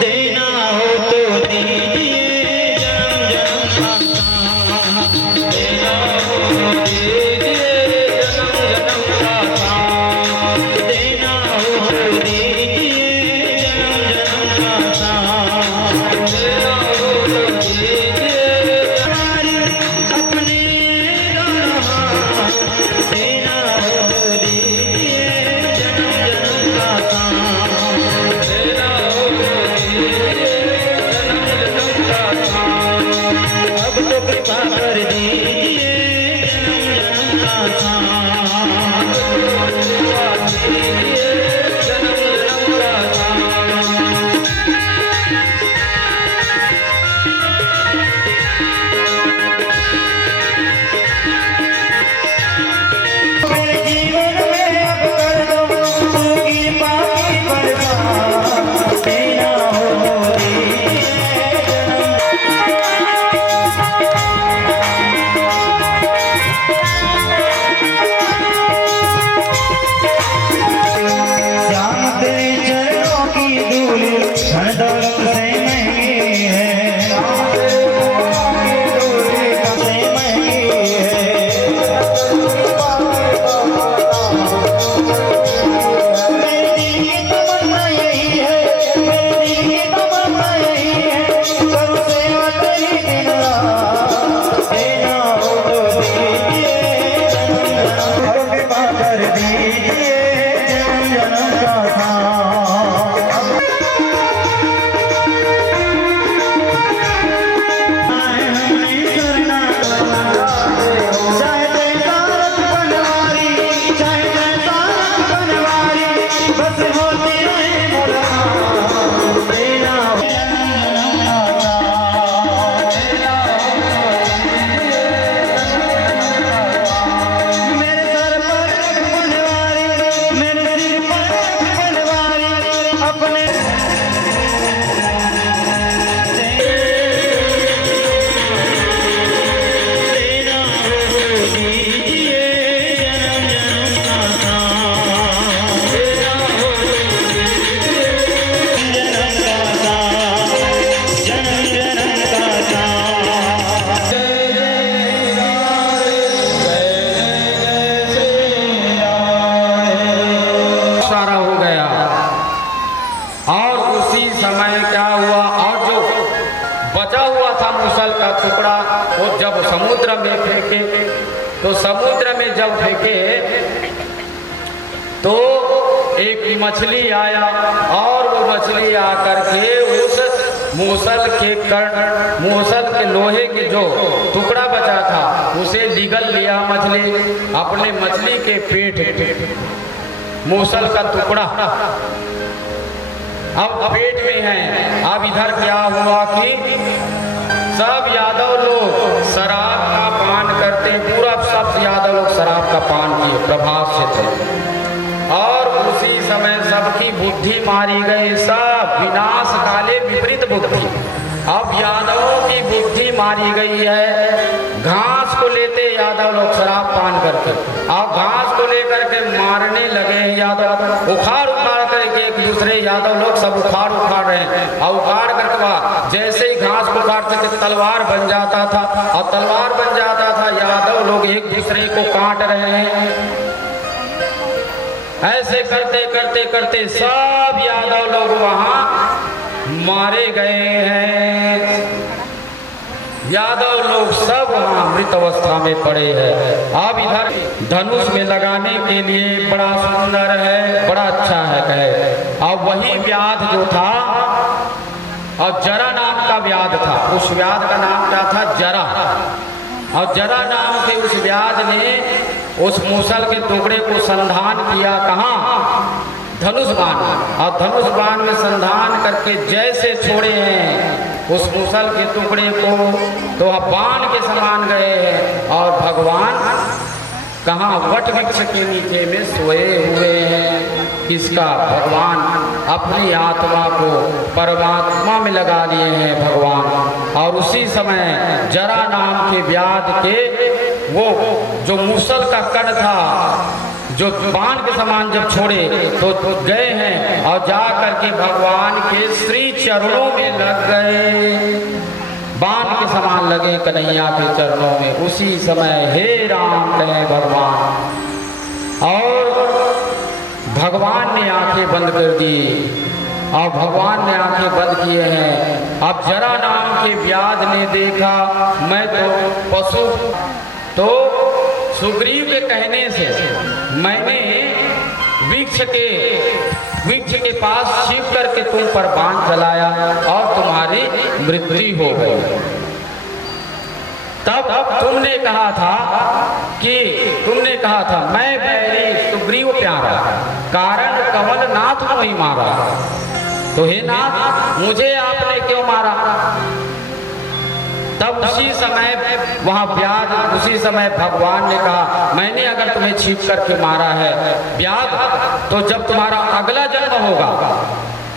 देना हो तो दीजिए, जन्म जन्म का साथ देना हो तो दीजिए, जन्म जन्म का साथ देना हो तो दीजिए, जन्म जन्म का साथ देना हो तो दीजिए। अपने दोनों हाथ देना हो तो दीजिए, जन्म जन्म का साथ देना हो तो दीजिए, जन्म जन्म का साथ। अब तो कृपा कर दीजिए, जन्म जन्म का साथ कृपा कीजिए, जन्म जन्म का साथ। मेरे जीवन में अब कर दो तू कृपा की बरसात, देना हो तो दीजिए, जन्म जब समुद्र में फेंके तो समुद्र में जब फेंके तो एक मछली आया और वो मछली आकर के उस मूसल के लोहे के जो टुकड़ा बचा था उसे निगल लिया मछली, अपने मछली के पेट मूसल का टुकड़ा अब पेट में है। अब इधर क्या हुआ कि सब यादव लोग शराब का पान करते, पूरा सब यादव लोग शराब का पान किए, प्रभात से थे। और उसी समय सबकी बुद्धि मारी गई, सब विनाश काले विपरीत बुद्धि। अब यादवों की बुद्धि मारी गई है। घास को लेते यादव लोग शराब पान करके, और घास को लेकर के मारने लगे यादव, उखाड़ करके एक दूसरे यादव लोग सब उखाड़ रहे हैं। और उखाड़ करके जैसे ही घास को काटते थे तलवार बन जाता था, और तलवार बन जाता था, यादव लोग एक दूसरे को काट रहे हैं। ऐसे करते करते करते सब यादव लोग वहां मारे गए हैं। यादव लोग सब वहां मृत अवस्था में पड़े हैं। अब इधर धनुष में लगाने के लिए बड़ा सुंदर है, बड़ा अच्छा है कहे। अब वही व्याध जो था, और जरा नाम का व्याध था, उस व्याध का नाम क्या था? जरा। और जरा नाम के उस व्याध ने उस मूसल के टुकड़े को संधान किया, कहाँ? धनुष बाण। और धनुष बाण में संधान करके जैसे छोड़े हैं उस मूसल के टुकड़े को, तो वह बाण के समान गए हैं। और भगवान कहाँ? वट वृक्ष के नीचे में सोए हुए हैं। इसका भगवान अपनी आत्मा को परमात्मा में लगा लिए हैं भगवान। और उसी समय जरा नाम के व्याध के वो जो मूसल का कण था, जो बाण के समान जब छोड़े तो गए हैं, और जा करके भगवान के श्री चरणों में लग गए, बाण के समान लगे कन्हैया के चरणों में। उसी समय हे राम कहे भगवान, और भगवान ने आंखें बंद कर दी, और भगवान ने आंखें बंद किए हैं। अब जरा नाम के व्याध ने देखा मैं तो पशु, तो सुग्रीव के कहने से मैंने वृक्ष के पास छिप करके तुम पर बाण चलाया और तुम्हारी मृत्यु हो गई। तब तुमने कहा था मैं बैरी सुग्रीव प्यारा, कारण कमल नाथ को ही मारा। तो हे नाथ, मुझे आपने क्यों मारा? तब उसी समय भगवान ने कहा मैंने अगर तुम्हें छीप करके मारा है व्याध, तो जब तुम्हारा अगला जन्म होगा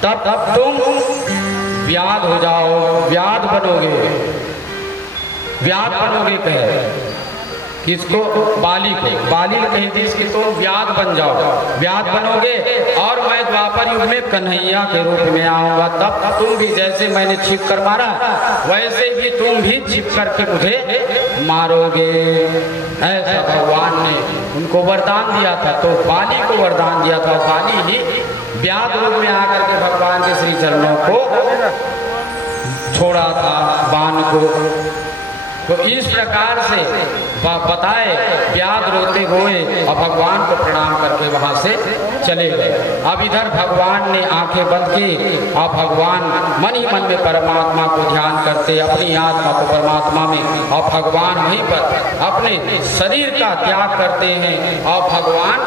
तब तुम व्याध हो जाओ, व्याध बनोगे कहे किसको? बाली को कही थी इसकी, तुम व्याध बन जाओ, व्याध बनोगे, और मैं द्वापर युग में कन्हैया के रूप में आऊंगा। तब तुम भी जैसे मैंने छिप कर मारा वैसे भी तुम भी छिप करके मुझे मारोगे। ऐसा भगवान ने उनको वरदान दिया था। तो बाली को वरदान दिया था, बाली ही व्याध रूप में आकर के भगवान के श्री चरणों को छोड़ा था, बाण को। तो इस प्रकार से बताए व्याध रोते हुए और भगवान को प्रणाम करके वहां से चले गए। अब इधर भगवान ने आंखें बंद की और भगवान मन ही मन में परमात्मा को ध्यान करते, अपनी आत्मा को परमात्मा में, और भगवान वहीं पर अपने शरीर का त्याग करते हैं। और भगवान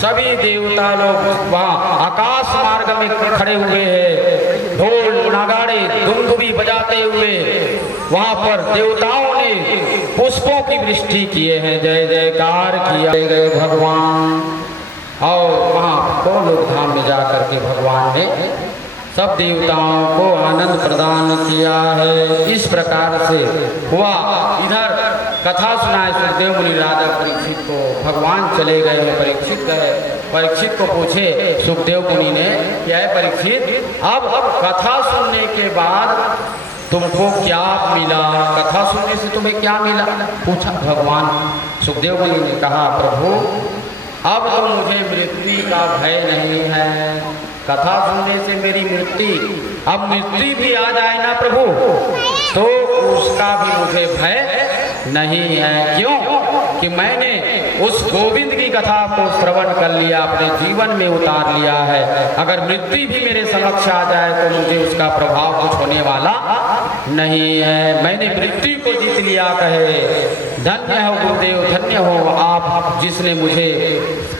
सभी देवता लोग वहाँ आकाश मार्ग में खड़े हुए हैं, ढोल नगाड़े दुंदुभी बजाते हुए वहाँ पर देवताओं ने पुष्पों की वृष्टि किए हैं, जय जयकार किया गए भगवान। और वहाँ गोलोक धाम में जाकर के भगवान ने सब देवताओं को आनंद प्रदान किया है। इस प्रकार से हुआ। इधर कथा सुनाए सुखदेव मुनि राजा परीक्षित को। भगवान चले गए हैं, परीक्षित गए, परीक्षित को पूछे सुखदेव मुनि ने, क्या है परीक्षित, अब कथा सुनने के बाद तुमको क्या मिला? कथा सुनने से तुम्हें क्या मिला? पूछा भगवान। सुखदेव मुनि ने कहा, प्रभु अब तो मुझे मृत्यु का भय नहीं है, कथा सुनने से मेरी मृत्यु, अब मृत्यु भी आ जाए ना प्रभु तो उसका भी मुझे भय नहीं है। क्यों? कि मैंने उस गोविंद की कथा को श्रवण कर लिया, अपने जीवन में उतार लिया है। अगर मृत्यु भी मेरे समक्ष आ जाए तो मुझे उसका प्रभाव कुछ होने वाला नहीं है। मैंने मृत्यु को जीत लिया। कहे धन्य हो गुरुदेव, धन्य हो आप जिसने मुझे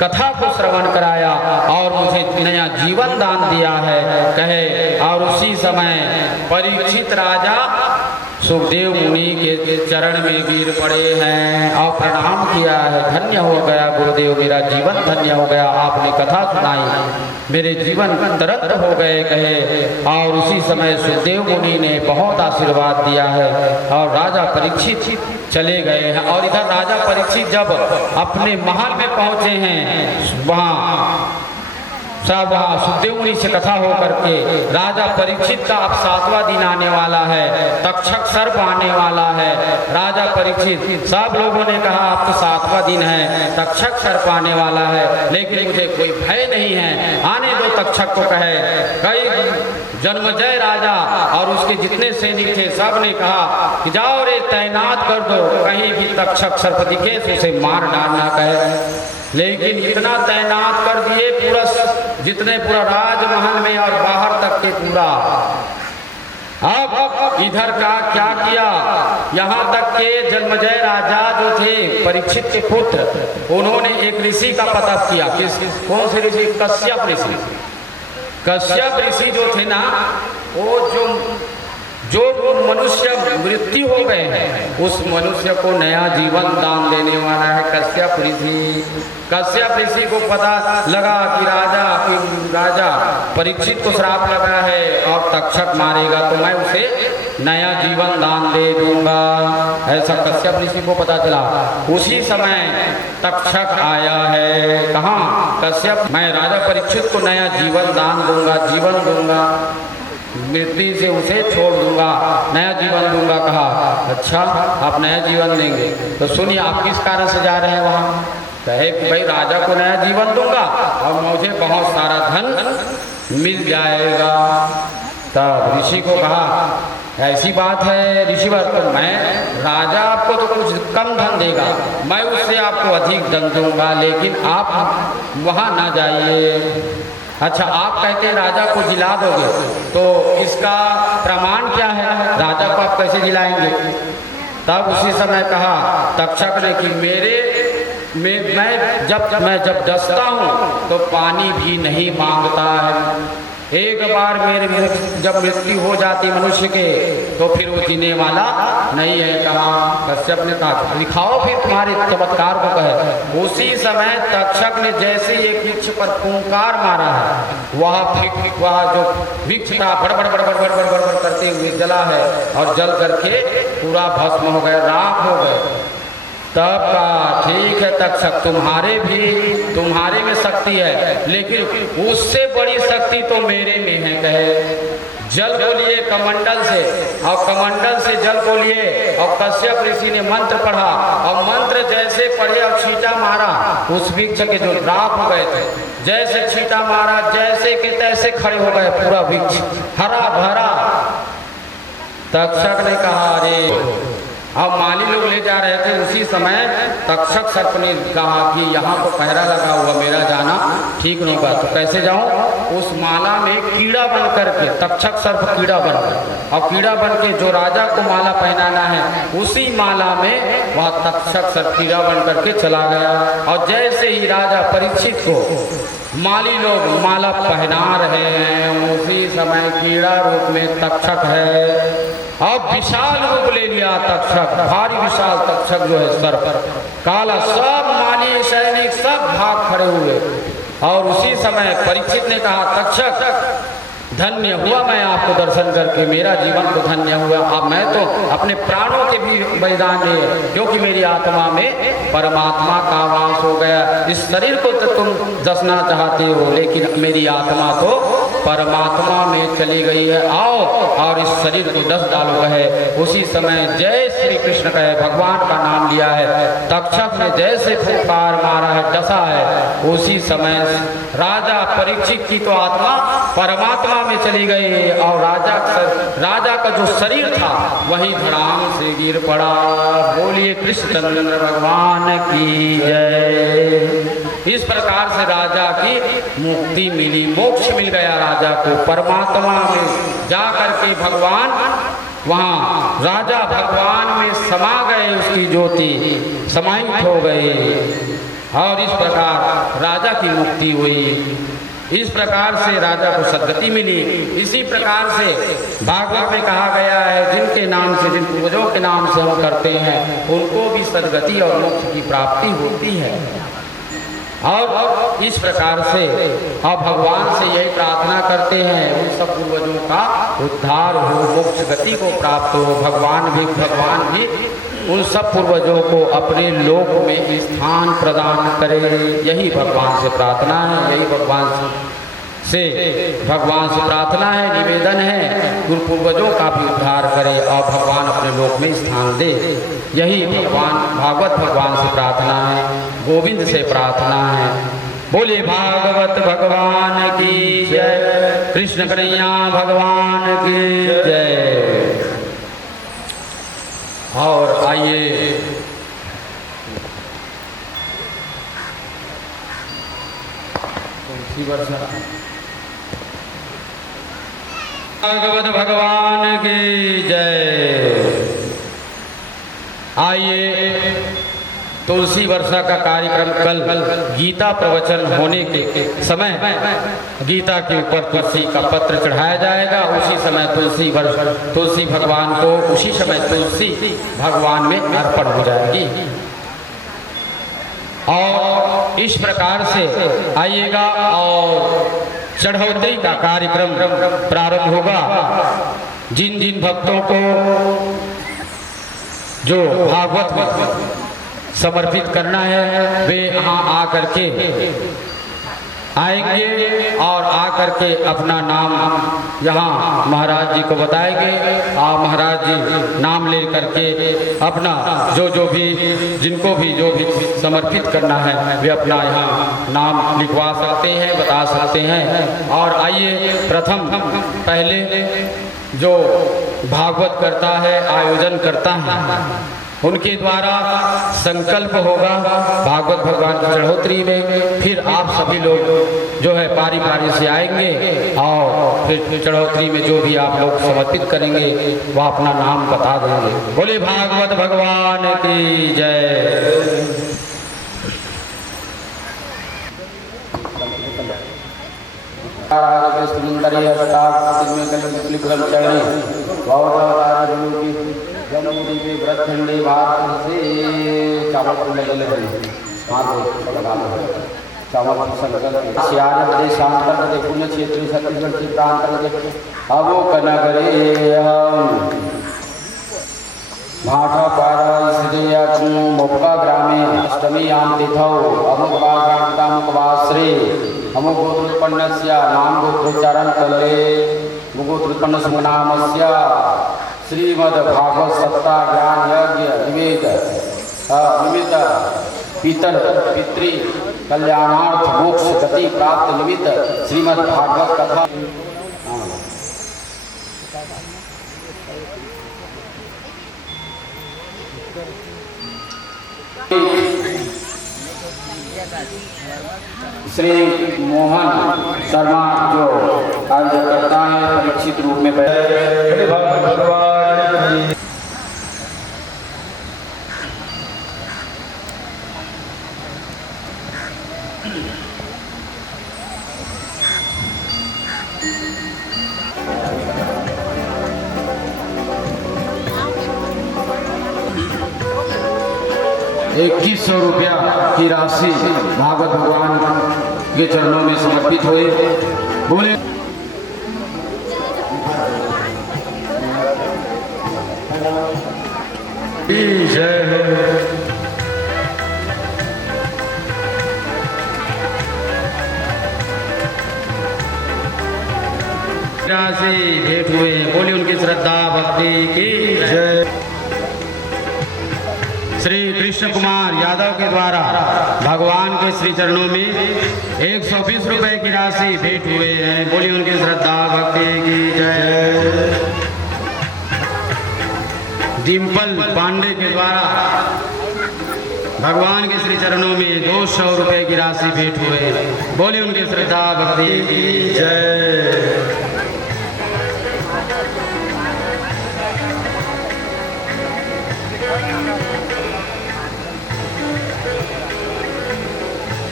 कथा को श्रवण कराया और मुझे नया जीवन दान दिया है। कहे और उसी समय परीक्षित राजा सुखदेव मुनि के चरण में गिर पड़े हैं और प्रणाम किया है। धन्य हो गया गुरुदेव, मेरा जीवन धन्य हो गया, आपने कथा सुनाई, मेरे जीवन तरत हो गए। कहे और उसी समय सुखदेव मुनि ने बहुत आशीर्वाद दिया है और राजा परीक्षित चले गए हैं। और इधर राजा परीक्षित जब अपने महल में पहुंचे हैं, वहाँ सब सुखदेव मुनि से कथा हो करके राजा परीक्षित का अब 7वां दिन आने वाला है, तक्षक सर्प आने वाला है। राजा परीक्षित सब लोगों ने कहा अब तो 7वां दिन है, तक्षक सर्प आने वाला है, लेकिन मुझे कोई भय नहीं है, आने दो तक्षक को। कहे कई जन्मजय राजा और उसके जितने सैनिक थे सब ने कहा कि जाओ रे तैनात कर दो, कहीं भी तक्षक सर्प दिखे तो उसे मार डालना। कहे लेकिन इतना तैनात कर दिए पूरा जितने पूरा राजमहल में और बाहर तक के पूरा। अब इधर का क्या किया, यहाँ तक के जन्मजय राजा जो थे परीक्षित के पुत्र, उन्होंने एक ऋषि का पता किया। कौन से ऋषि? कश्यप ऋषि। कश्यप ऋषि जो थे ना, वो जो मनुष्य मृत्यु हो गए हैं उस मनुष्य को नया जीवन दान देने वाला है कश्यप ऋषि। कश्यप ऋषि को पता लगा कि राजा परीक्षित को श्राप लगा है और तक्षक मारेगा तो मैं उसे नया जीवन दान दे दूंगा, ऐसा कश्यप ऋषि को पता चला। उसी समय तक्षक आया है। कहाँ? कश्यप, मैं राजा परीक्षित को नया जीवन दान दूंगा, जीवन दूंगा, मृत्यु से उसे छोड़ दूंगा, नया जीवन दूंगा। कहा अच्छा आप नया जीवन देंगे तो सुनिए आप किस कारण से जा रहे हैं वहाँ? कहे कि भाई राजा को नया जीवन दूंगा और मुझे बहुत सारा धन मिल जाएगा। तब ऋषि को कहा ऐसी बात है ऋषिवर, तो मैं राजा आपको तो कुछ कम धन देगा, मैं उससे आपको अधिक धन दूंगा, लेकिन आप वहाँ ना जाइए। अच्छा आप कहते हैं राजा को जिला दोगे, तो इसका प्रमाण क्या है? राजा को आप कैसे जिलाएंगे? तब उसी समय कहा तक्षक ने कि मैं जब डसता हूँ तो पानी भी नहीं मांगता है। एक बार मेरे जब मृत्यु हो जाती मनुष्य के तो फिर वो जीने वाला नहीं है। कहा कश्यप ने कहा दिखाओ फिर तुम्हारे चमत्कार को। कहे उसी समय तक्षक ने जैसे एक वृक्ष पर फूंकार मारा है, वह जो वृक्ष था बड़ बड़ करते हुए जला है और जल करके पूरा भस्म हो गया, राख हो गए। तब का ठीक है तक्षक, तुम्हारे में शक्ति है, लेकिन उससे बड़ी शक्ति तो मेरे में है। कहे जल को लिए कमंडल से और कमंडल से जल को लिए और कश्यप ऋषि ने मंत्र पढ़ा और मंत्र जैसे पढ़े और छींटा मारा, उस वृक्ष के जो राख हो गए थे, जैसे छींटा मारा जैसे के तैसे खड़े हो गए, पूरा वृक्ष हरा भरा। तक्षक ने कहा अरे, अब माली लोग ले जा रहे थे, उसी समय तक्षक सर्प ने कहा कि यहाँ तो पहरा लगा हुआ, मेरा जाना ठीक नहीं होगा, तो कैसे जाऊँ? उस माला में कीड़ा बन करके, तक्षक सर्प कीड़ा बनकर, और कीड़ा बन के जो राजा को माला पहनाना है उसी माला में वह तक्षक सर्प कीड़ा बन करके चला गया। और जैसे ही राजा परीक्षित को माली लोग माला पहना रहे हैं, उसी समय कीड़ा रूप में तक्षक है। अब विशाल रूप ले लिया तक्षक, भारी विशाल तक्षक जो है सर्प काला, सब माली सैनिक सब भाग खड़े हुए। और उसी समय परीक्षित ने कहा तक्षक धन्य हुआ मैं आपको दर्शन करके, मेरा जीवन तो धन्य हुआ। अब मैं तो अपने प्राणों के भी बलिदान दिए, क्योंकि मेरी आत्मा में परमात्मा का वास हो गया। इस शरीर को तो तुम दसना चाहते हो, लेकिन मेरी आत्मा तो परमात्मा में चली गई है, आओ और इस शरीर को 10 डालो कहे। उसी समय जय श्री कृष्ण कहे, भगवान का नाम लिया है। तक्षक ने जैसे फुफकार मारा है, डसा है, उसी समय राजा परीक्षित की तो आत्मा परमात्मा में चली गई और राजा का जो शरीर था वही धड़ाम से गिर पड़ा। बोलिए कृष्णचंद्र भगवान की जय। इस प्रकार से राजा की मुक्ति मिली, मोक्ष मिल गया राजा को। परमात्मा में जा करके भगवान वहाँ राजा भगवान में समा गए, उसकी ज्योति समाहित हो गई और इस प्रकार राजा की मुक्ति हुई। इस प्रकार से राजा को सद्गति मिली। इसी प्रकार से भागवत में कहा गया है, जिनके नाम से, जिन पूर्वजों के नाम से हम करते हैं उनको भी सद्गति और मोक्ष की प्राप्ति होती है। और इस प्रकार से हम भगवान से यही प्रार्थना करते हैं, उन सब पूर्वजों का उद्धार हो, मोक्ष गति को प्राप्त हो। भगवान भी उन सब पूर्वजों को अपने लोक में स्थान प्रदान करे। यही भगवान से प्रार्थना है, यही भगवान से प्रार्थना है, निवेदन है, उन पूर्वजों का भी उद्धार करे और भगवान अपने लोक में स्थान दे। यही भागवत भगवान से प्रार्थना है, गोविंद से प्रार्थना है। बोलिए भागवत भगवान की जय, कृष्ण कन्हैया भगवान की जय। और आइए भागवत भगवान की जय। आइए तुलसी वर्षा का कार्यक्रम कल गीता प्रवचन होने के समय गीता के ऊपर तुलसी का पत्र चढ़ाया जाएगा। उसी समय तुलसी भगवान को उसी समय तुलसी भगवान में अर्पण हो जाएगी। और इस प्रकार से आइएगा और चढ़ौती का कार्यक्रम प्रारंभ होगा। जिन जिन भक्तों को जो भागवत समर्पित करना है वे यहाँ आकर के आएंगे और आकर के अपना नाम यहाँ महाराज जी को बताएंगे और महाराज जी नाम ले करके अपना जो भी जिनको भी जो भी समर्पित करना है वे अपना यहाँ नाम लिखवा सकते हैं, बता सकते हैं। और आइए प्रथम पहले जो भागवत करता है, आयोजन करता है, उनके द्वारा संकल्प होगा भागवत भगवान की चढ़ोतरी में। फिर आप सभी लोग जो है पारी पारी से आएंगे और फिर चढ़ोतरी में जो भी आप लोग समर्पित करेंगे वह अपना नाम बता देंगे। बोले भागवत भगवान की जय। जन्मदीपे व्रतखंडे भारत से चावल प्रदेश शांत पुण्य क्षेत्र छत्तीसगढ़ क्षेत्रांतर्गत अवोकनगरे भाटा पारा श्री मोपका ग्रामे अष्टमीयां तिथौ अमुकवाश्रे अमुगोत्रोत्पन्नस्य नाम गोत्रोच्चारण कले गोत्रोत्पन्न सुनामस्य श्रीमद्भागवत सत्ता ज्ञान यज्ञ निमित्त पितृ कल्याणार्थ मोक्ष गति प्राप्त निमित्त श्रीमद्भागवत कथा श्री मोहन शर्मा जो कार्य करता है परीक्षित रूप में ₹2100 की राशि भागवत भगवान के चरणों में समर्पित हुए। बोले जय। राशि भेंट हुए। बोली उनकी श्रद्धा भक्ति की जय। श्री कृष्ण कुमार यादव के द्वारा भगवान के श्री चरणों में 120 रुपए की राशि भेंट हुए हैं। बोली उनकी श्रद्धा भक्ति की जय। डिम्पल पांडे के द्वारा भगवान के श्री चरणों में 200 रुपए की राशि भेंट हुए। बोली उनकी श्रद्धा भक्ति की जय।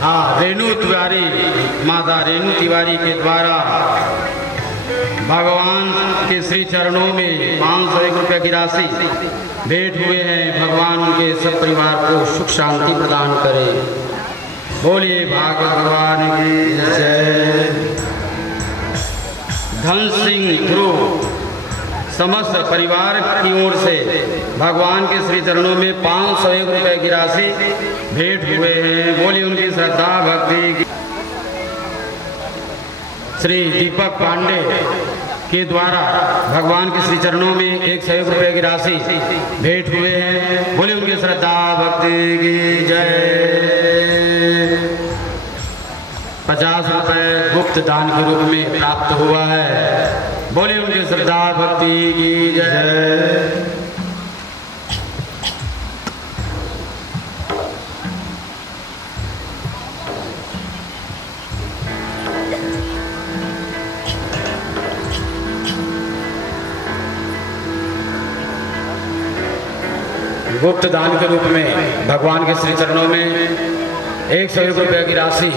हाँ, रेणु तिवारी, माता रेणु तिवारी के द्वारा भगवान के श्री चरणों में 501 रुपये की राशि भेंट हुए हैं। भगवान उनके सब परिवार को सुख शांति प्रदान करे। बोलिए भागवत भगवान की जय। धन सिंह ध्रुव समस्त परिवार की ओर से भगवान के श्री चरणों में 501 रुपये की राशि भेंट हुए हैं। बोली उनकी श्रद्धा भक्ति की। श्री दीपक पांडे के द्वारा भगवान के श्री चरणों में 101 रुपये की राशि भेंट हुए हैं। बोली उनकी श्रद्धा भक्ति की जय। 50 रुपये गुप्त दान के रूप में प्राप्त हुआ है। बोली उनकी श्रद्धा भक्ति की जय। गुप्त दान के रूप में भगवान के श्री चरणों में 101 रुपये की राशि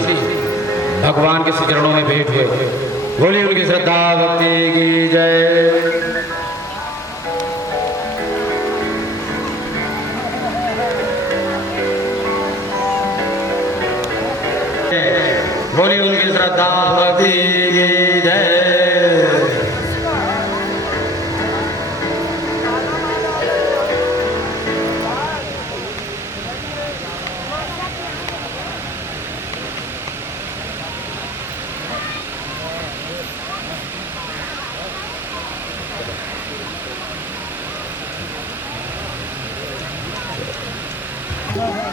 भगवान के श्री चरणों में भेंट हुए। बोली उनकी श्रद्धा भक्ति की जय। बोली उनकी श्रद्धा भक्ति की जय।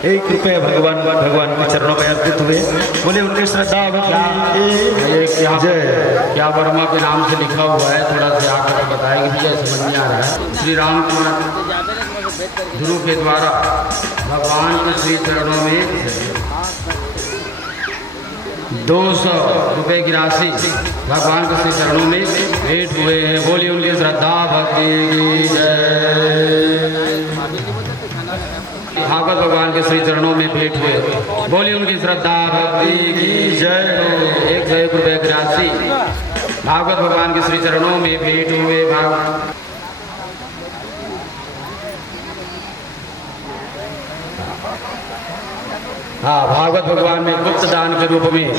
एक रुपये भगवान के चरणों में अर्पित हुए। बोले उनकी श्रद्धा जय। क्या वर्मा के नाम से लिखा हुआ है, थोड़ा सा आकर बताएंगे भैया, समझ नहीं आ रहा है। श्री राम कुमार ध्रुव के द्वारा भगवान के श्री चरणों में 200 रुपये की राशि भगवान के श्री चरणों में भेंट हुए हैं। बोली उनकी श्रद्धा भक्ति की जय। भागवत भगवान के श्री चरणों में भेंट हुए। बोली उनकी श्रद्धा भक्ति की जय। 101 रुपये की राशि भागवत भगवान के श्री चरणों में भेंट हुए। हाँ, भागवत भगवान में गुप्त दान के रूप में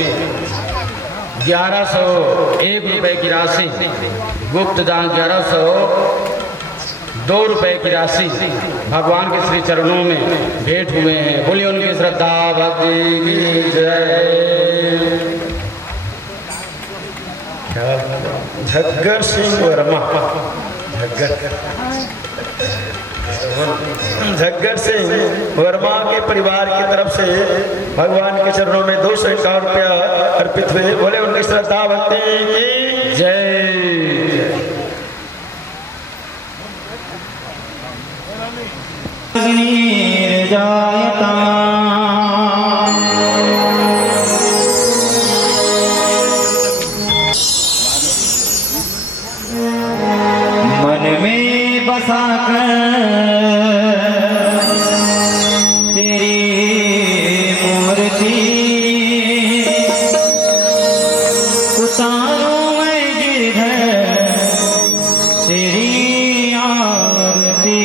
1101 रुपये की राशि गुप्त दान 1102 रुपये की राशि भगवान के श्री चरणों में भेंट हुए हैं। बोलिए उनकी श्रद्धा भक्ति की जय। झग्गर सिंह वर्मा, झग्गर सिंह वर्मा के परिवार की तरफ से भगवान के चरणों में 251 रुपया अर्पित हुए। बोले उनकी श्रद्धा भक्ति की जय। मन में बसा कर तेरी मूर्ति उतारूं मैं गिरधर तेरी आरती।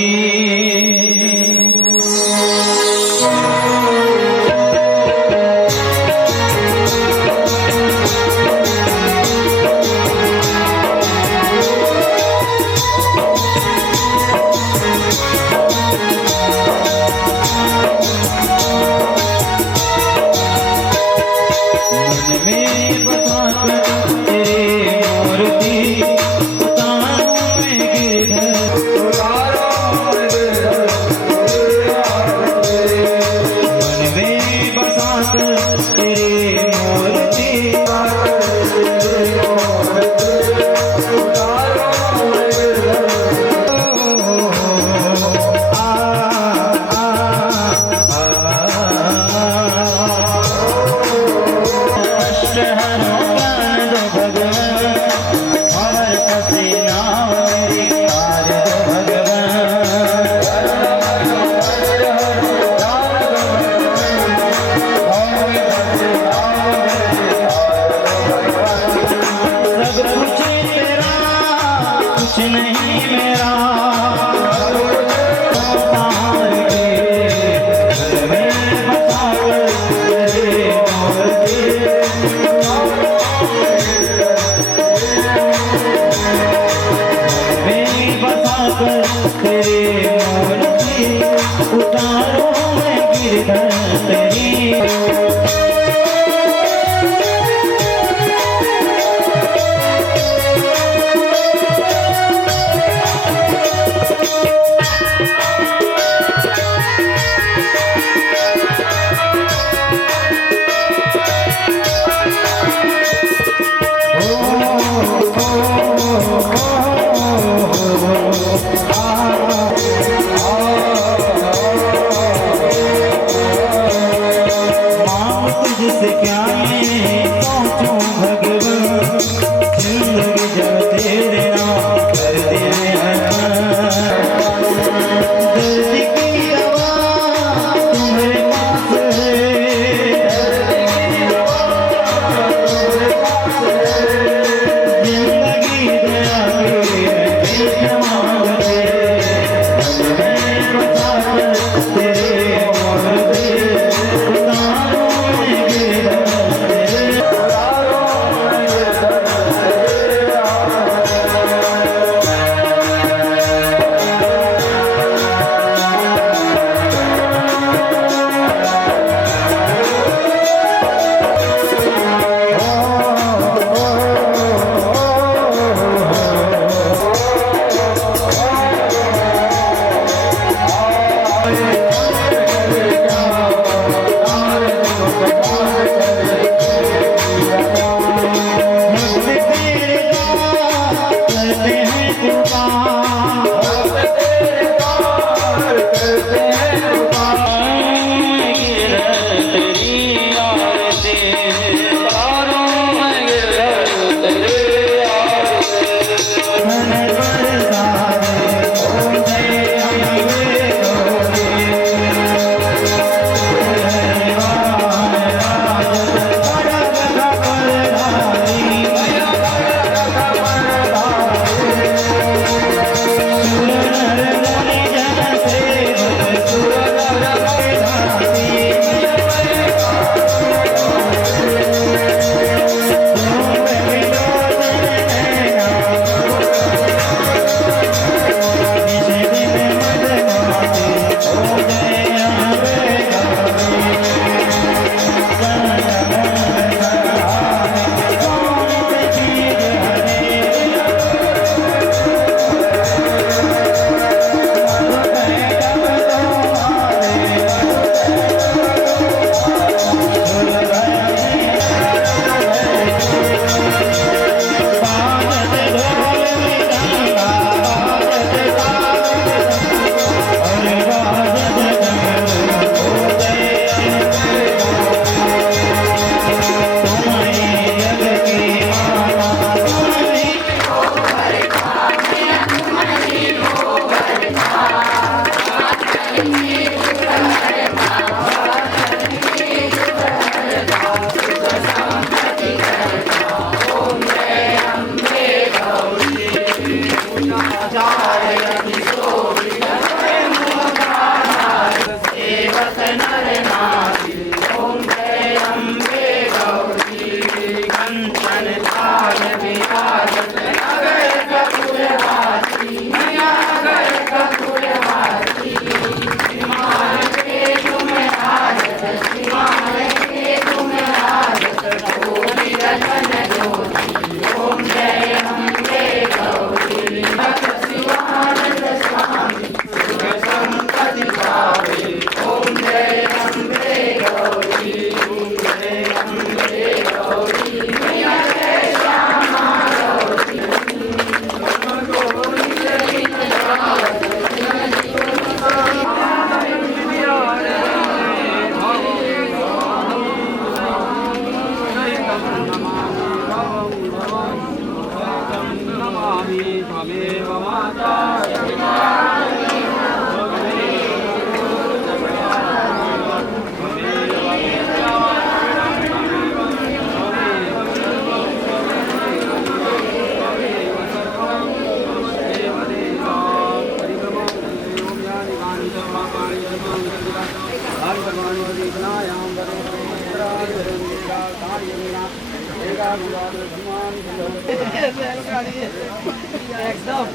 एकदम